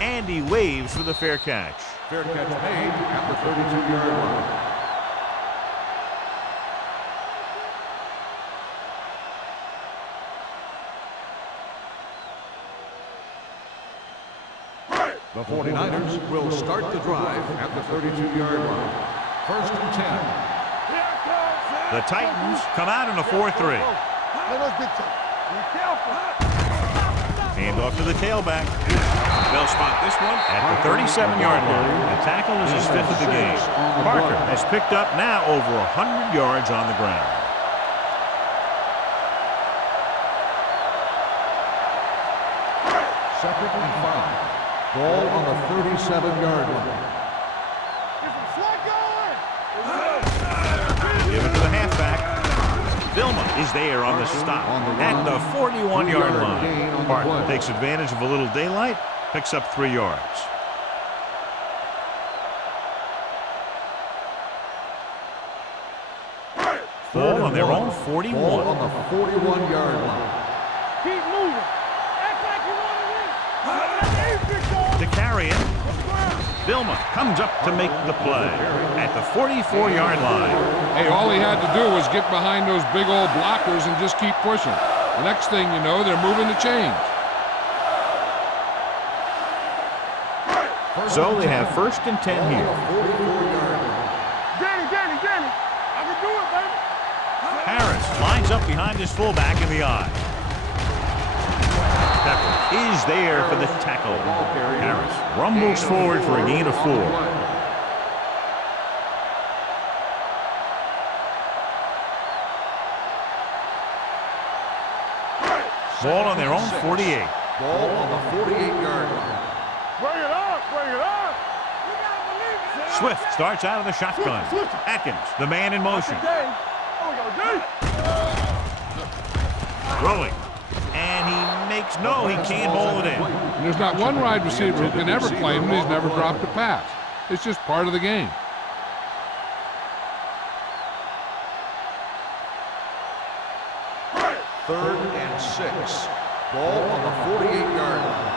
And he waves for the fair catch. Fair catch made at the 32-yard line. The 49ers will start the drive at the 32-yard line. First and 10. The Titans come out in a 4-3. Hand off to the tailback. They'll spot this one at the 37-yard line. The tackle is his fifth of the game. Parker has picked up now over 100 yards on the ground. Second and 5. Ball on the 37-yard line. Give it to the halfback. Vilma is there on the stop at the 41-yard line. Parker takes advantage of a little daylight, picks up 3 yards. Ball on their own 41. Ball on the 41-yard line. Keep moving. Act like you want to win. To carry it. Vilma comes up to make the play at the 44-yard line. Hey, all he had to do was get behind those big old blockers and just keep pushing. The next thing you know, they're moving the chains. So they have first and 10 here. Danny, I can do it, baby. Harris lines up behind his fullback in the eye. Pepper is there for the tackle. Harris rumbles forward for a gain of 4. Ball on their own 48. Ball on the 48-yard line. Bring it up. Swift starts out of the shotgun. Atkins, the man in motion. Throwing. And he makes no, he can't hold it in. And there's not one wide receiver who can ever claim that he's never dropped a pass. It's just part of the game. Third and 6. Ball on the 48-yard line.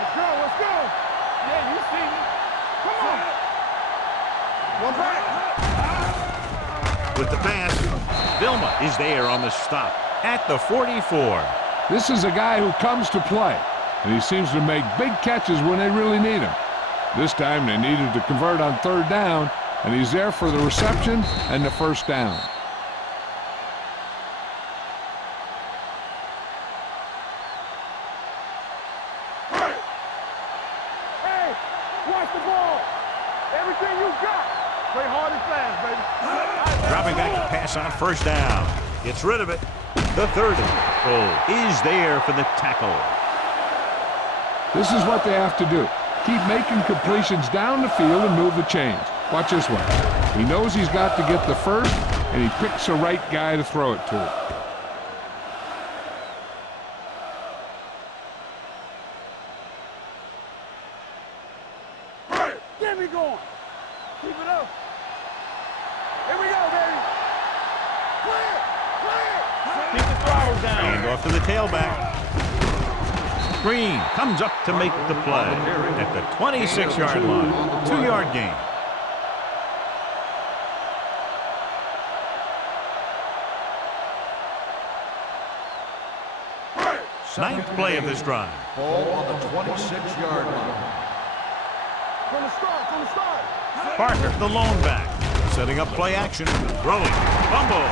Let's go. Yeah, you see me. Come on. One back. With the pass, Vilma is there on the stop at the 44. This is a guy who comes to play, and he seems to make big catches when they really need him. This time they needed to convert on 3rd down, and he's there for the reception and the first down. Hey, watch the ball. Everything you got. Play hard and fast, baby. Dropping back to pass on 1st down. Gets rid of it. The 30 is there for the tackle. This is what they have to do. Keep making completions down the field and move the chains. Watch this one. He knows he's got to get the first, and he picks the right guy to throw it to. Get me going. Keep it up. Here we go, baby. Clear. Keep the throttle down. Hand off to the tailback. Green comes up to make the play at the 26-yard line. 2-yard gain. Ninth play of this drive. Ball on the 26-yard line. From the start. Parker, the lone back, setting up play action, throwing, fumble.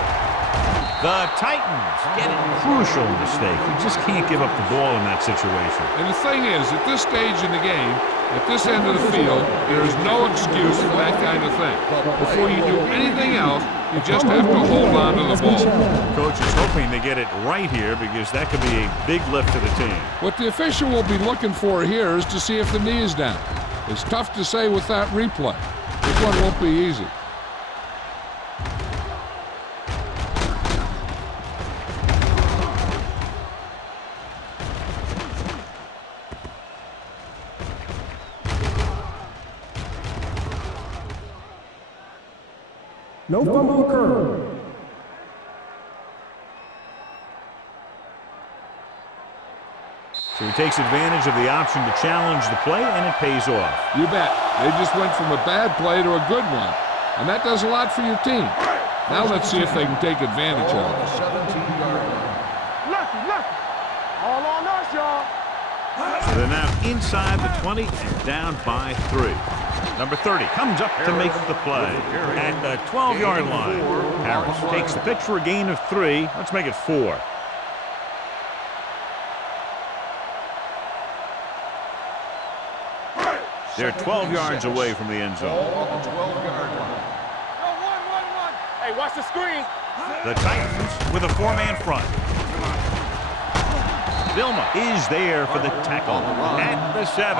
The Titans get a crucial mistake. You just can't give up the ball in that situation. And the thing is, at this stage in the game, at this end of the field, there is no excuse for that kind of thing. Before you do anything else, you just have to hold on to the ball. Coach is hoping to get it right here because that could be a big lift to the team. What the official will be looking for here is to see if the knee is down. It's tough to say with that replay. This one won't be easy. No fumble occurred. So he takes advantage of the option to challenge the play, and it pays off. You bet. They just went from a bad play to a good one. And that does a lot for your team. Now let's see if they can take advantage of it. 17-yard line. Lucky. All on us, y'all. So they're now inside the 20 and down by 3. Number 30 comes up to make the play at the 12-yard line. Harris takes the pitch for a gain of 3. Let's make it 4. They're 12 yards away from the end zone. Ball on the 12-yard line. Hey, watch the screen. The Titans with a 4-man front. Vilma is there for the tackle at the 7.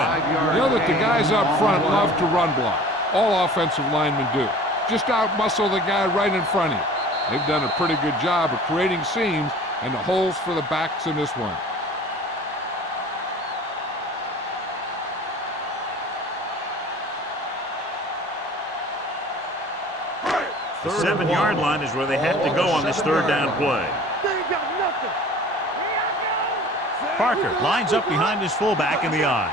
You know that the guys up front love to run block. All offensive linemen do. Just out-muscle the guy right in front of you. They've done a pretty good job of creating seams and the holes for the backs in this one. The 7-yard line is where they have to go on this third down play. They ain't got nothing. Parker lines up behind his fullback in the eye.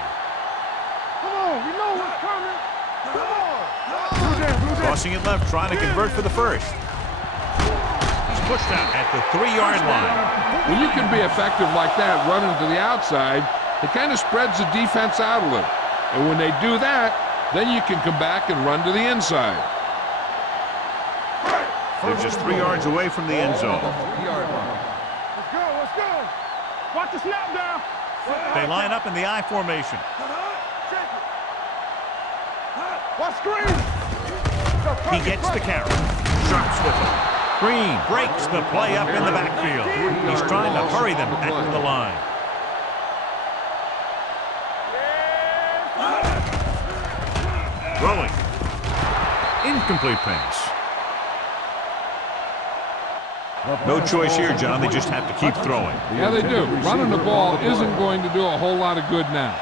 Come on, you know what's coming. Come on. Crossing it left, trying to convert for the first. He's pushed out at the 3-yard line. When you can be effective like that running to the outside, it kind of spreads the defense out a little. And when they do that, then you can come back and run to the inside. They're just 3 yards away from the end zone. Let's go. Watch the snap down. They line up in the I formation. Watch screen. He gets the carry. Sharps with it. Green breaks the play up in the backfield. He's trying to hurry them back to the line. Throwing. Incomplete pass. No choice here, John. They just have to keep throwing. Yeah, they do. Running the ball isn't going to do a whole lot of good now.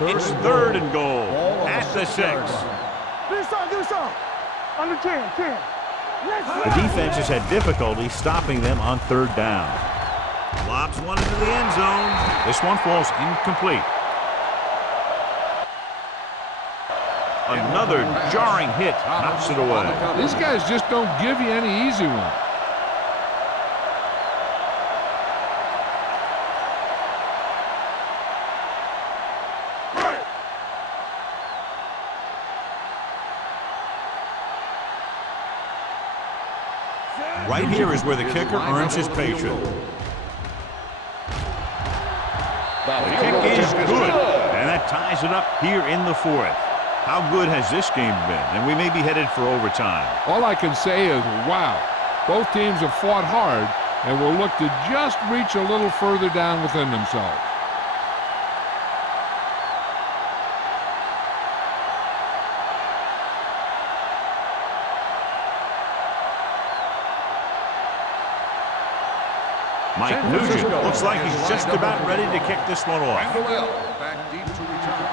It's 3rd and goal at the 6. Give me some. Under 10. The defense has had difficulty stopping them on 3rd down. Lobs one into the end zone. This one falls incomplete. Another jarring hit knocks it away. These guys just don't give you any easy ones. Right here is where the kicker earns his patience. The kick is good, and that ties it up here in the 4th. How good has this game been? And we may be headed for overtime. All I can say is, wow. Both teams have fought hard and will look to just reach a little further down within themselves. Mike Nugent looks like he's just about ready to kick this one off. Back deep to return.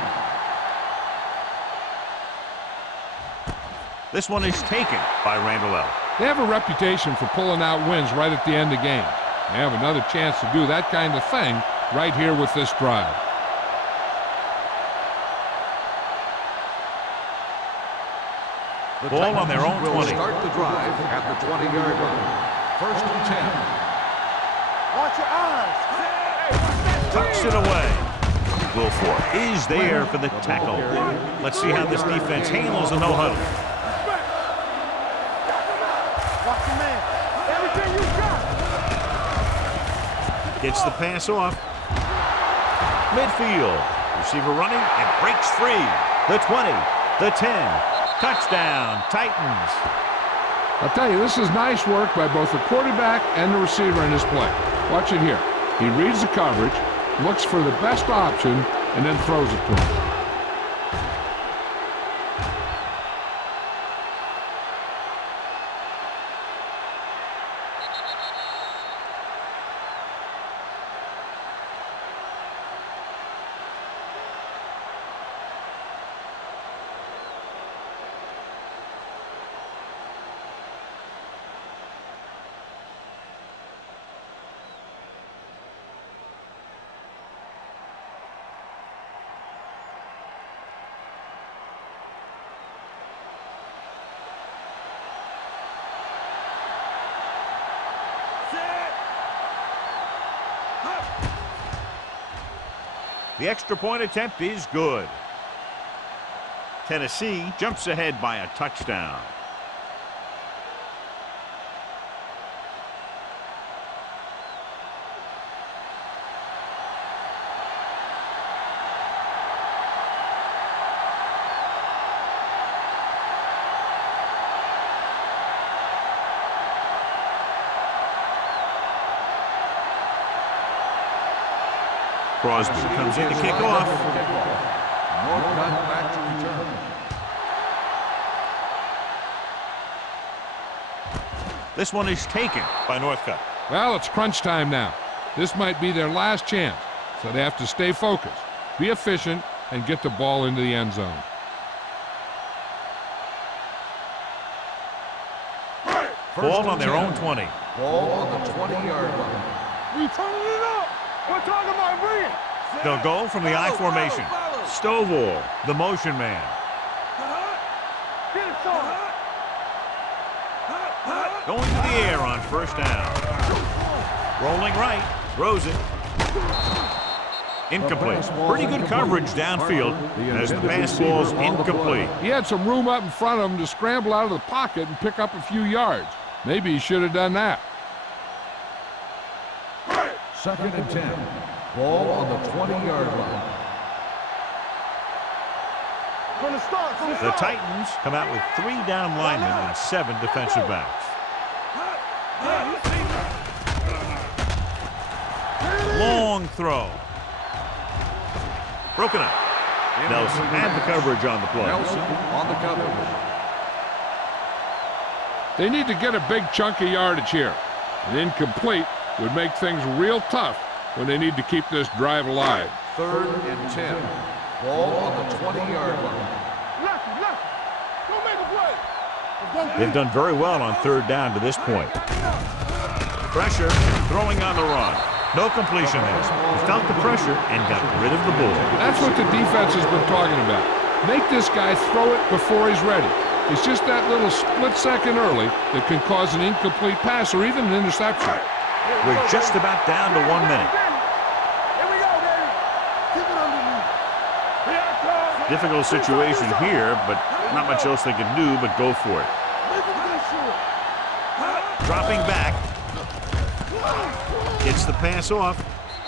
This one is taken by Randall L. They have a reputation for pulling out wins right at the end of games. They have another chance to do that kind of thing right here with this drive. The Ball on their own will 20. Start the drive at the 20-yard line. 1st and 10. Watch your eyes. Tucks it away. Wilfork is there for the tackle. Let's see how this defense handles the no-huddle. Watch your man. Everything you got. Gets the pass off. Midfield. Receiver running and breaks free. The 20, the 10. Touchdown, Titans. I'll tell you, this is nice work by both the quarterback and the receiver in this play. Watch it here. He reads the coverage, looks for the best option, and then throws it to him. The extra point attempt is good. Tennessee jumps ahead by a touchdown. Crosby comes in to kick off. Northcutt back to return. This one is taken by Northcutt. Well, it's crunch time now. This might be their last chance, so they have to stay focused, be efficient, and get the ball into the end zone. Ball on their own 20. Ball on the 20-yard line. We turning it up. We're talking about bringing. They'll go from the I formation. Stovall, the motion man. Get it, son. Going to the air on first down. Rolling right, throws it. Incomplete. Pretty good coverage downfield as the pass ball's incomplete. He had some room up in front of him to scramble out of the pocket and pick up a few yards. Maybe he should have done that. 2nd and 10. Ball on the 20-yard line. From the start, from the The start. Titans come out with 3 down linemen and 7 defensive backs. Long throw. Broken up. Nelson had the coverage on the play. Nelson on the coverage. They need to get a big chunk of yardage here. An incomplete would make things real tough when they need to keep this drive alive. 3rd and 10. Ball on the 20-yard line. Left. Don't make a play. They've done very well on 3rd down to this point. Pressure, throwing on the run. No completion there. He felt the pressure and got rid of the ball. That's what the defense has been talking about. Make this guy throw it before he's ready. It's just that little split second early that can cause an incomplete pass or even an interception. We're just about down to 1 minute. Here we go, baby. Keep it underneath. Here I come. Difficult situation here, but not much else they can do but go for it. Make it good shit. Dropping back. Gets the pass off,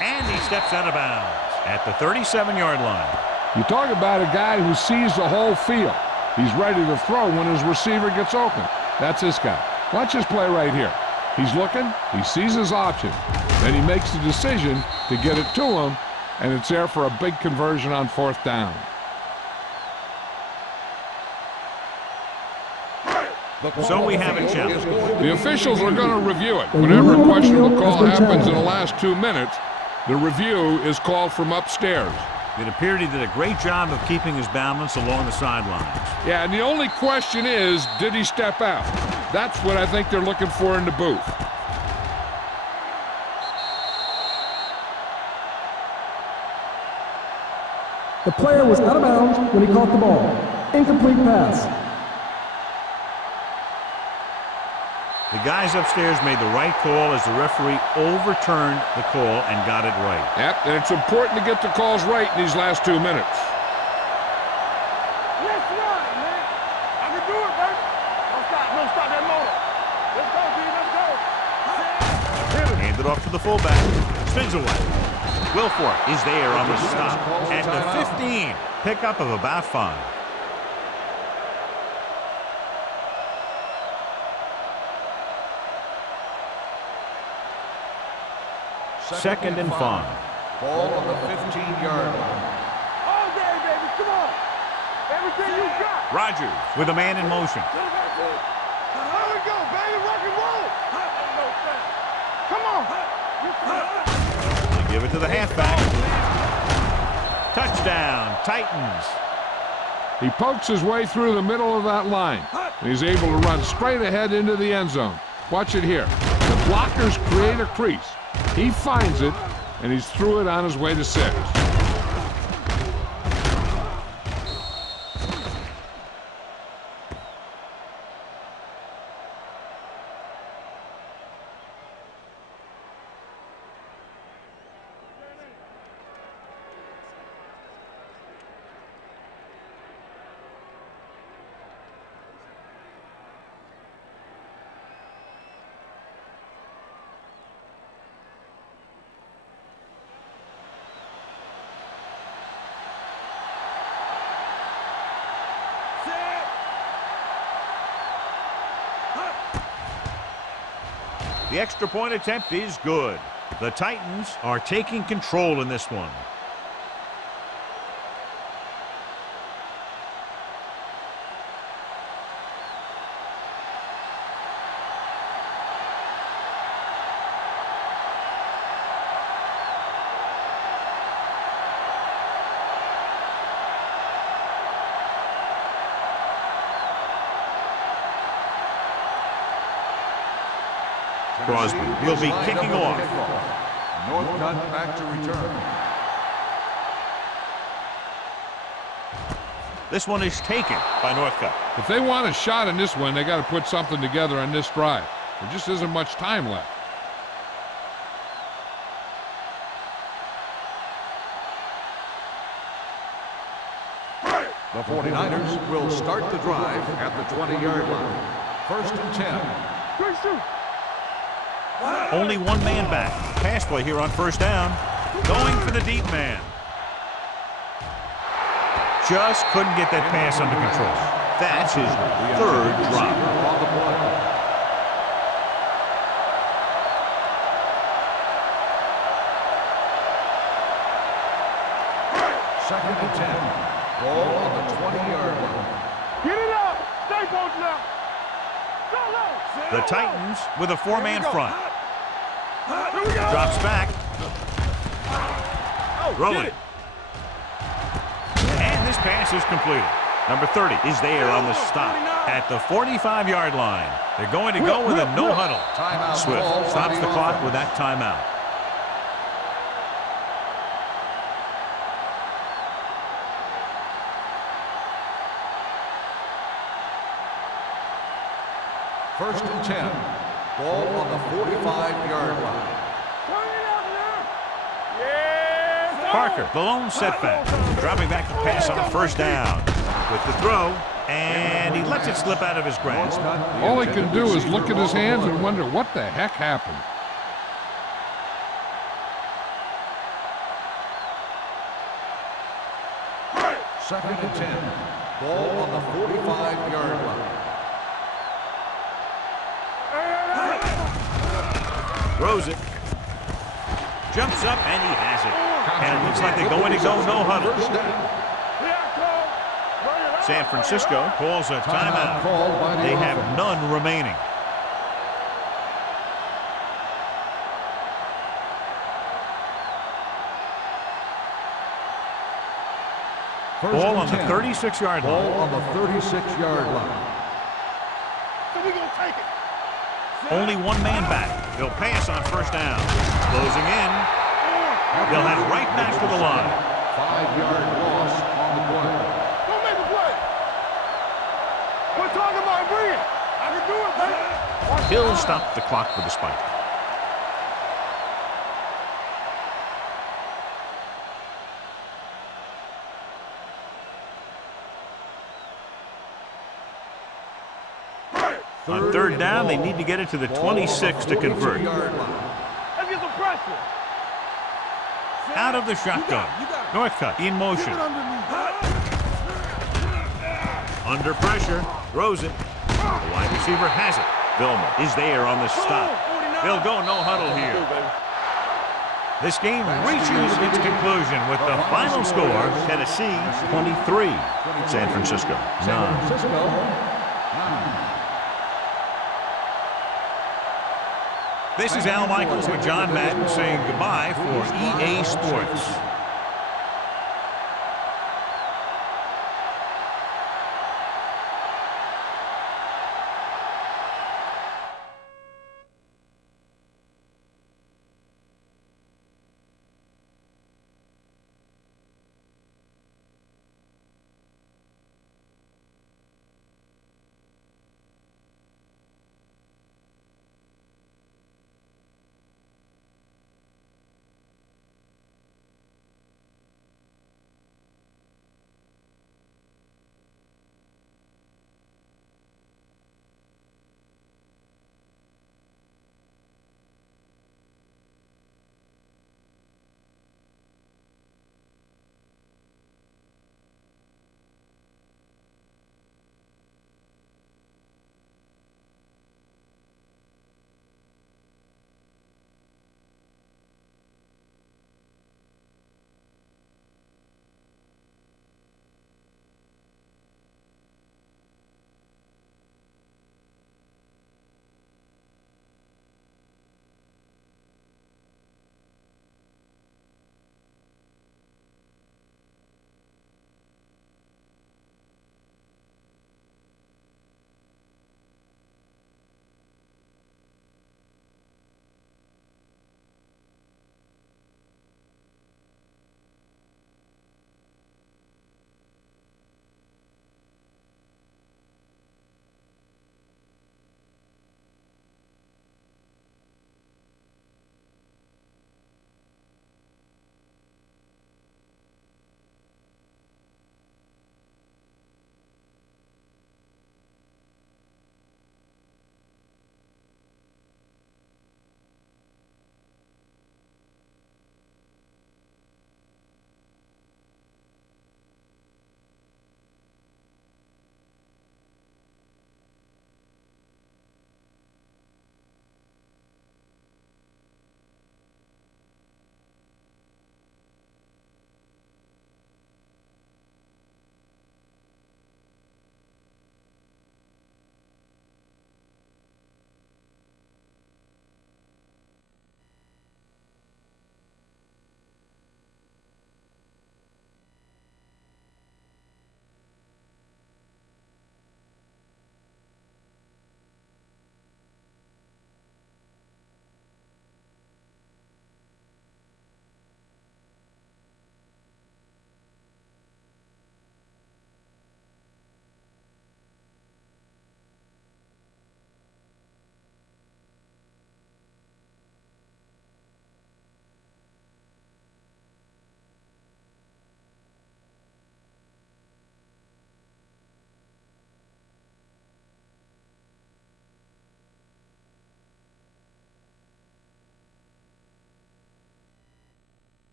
and he steps out of bounds at the 37-yard line. You talk about a guy who sees the whole field. He's ready to throw when his receiver gets open. That's this guy. Watch this play right here. He's looking, he sees his option, then he makes the decision to get it to him, and it's there for a big conversion on 4th down. So we have a challenge. The officials are going to review it. Whenever a questionable call happens in the last 2 minutes, the review is called from upstairs. It appeared he did a great job of keeping his balance along the sidelines. Yeah, and the only question is, did he step out? That's what I think they're looking for in the booth. The player was out of bounds when he caught the ball. Incomplete pass. The guys upstairs made the right call as the referee overturned the call and got it right. Yep, and it's important to get the calls right in these last 2 minutes. Let's run, man. I can do it, baby. Don't stop that motor. Let's go, B. Let's go. Hand it off to the fullback. Spins away. Wilfork is there on the stop at the 15. Pickup of about 5. Second and 5. Ball on the 15-yard line. All day, baby. Come on. Everything you got. Rodgers with a man in motion. There we go, baby. Rock and roll. Come on. They give it to the halfback. Touchdown, Titans. He pokes his way through the middle of that line. And he's able to run straight ahead into the end zone. Watch it here. The blockers create a crease. He finds it, and he's through it on his way to 6. The extra point attempt is good. The Titans are taking control in this one. Crosby will be kicking off. Northcutt back to return. This one is taken by Northcutt. If they want a shot in this one, they got to put something together on this drive. There just isn't much time left. The 49ers will start the drive at the 20-yard line. 1st and 10. Only one man back. Pass play here on 1st down. Going for the deep man. Just couldn't get that pass under control. That's his 3rd drop. On the play. Second and 10. Ball on the 20-yard line. Get it up. Stay both now. Go, go. The Titans with a 4-man front. Here we go. Drops back. Rolling. And this pass is completed. Number 30 is there on the stop at the 45-yard line. They're going to go with a no huddle. Timeout. Swift stops the clock with that timeout. First and 10. Ball on the 45-yard line. Parker, the lone setback. Dropping back to pass on 1st down. With the throw, and he lets it slip out of his grasp. All he can do is look at his hands and wonder what the heck happened. Second and 10. Ball on the 45-yard line. Throws it. Jumps up, and he has it. And it looks like they're going to go no huddle. San Francisco calls a timeout. They have none remaining. Ball on the 36-yard line. Ball on the 36-yard line. So we're going to take it. Only one man back. They'll pass on 1st down. Closing in. They'll head right back to the line. 5-yard loss on the play. Don't make a play. We're talking about bringing. I can do it, baby. He'll stop the clock with a spike. On 3rd down, they need to get it to the 26 to convert. Let's get some pressure. Out of the shotgun. Northcutt in motion. Under pressure. Throws it. The wide receiver has it. Vilma is there on the stop. They'll go no huddle here. This game reaches its conclusion with the final score, Tennessee 23, San Francisco 9. This is Al Michaels with John Madden saying goodbye for EA Sports.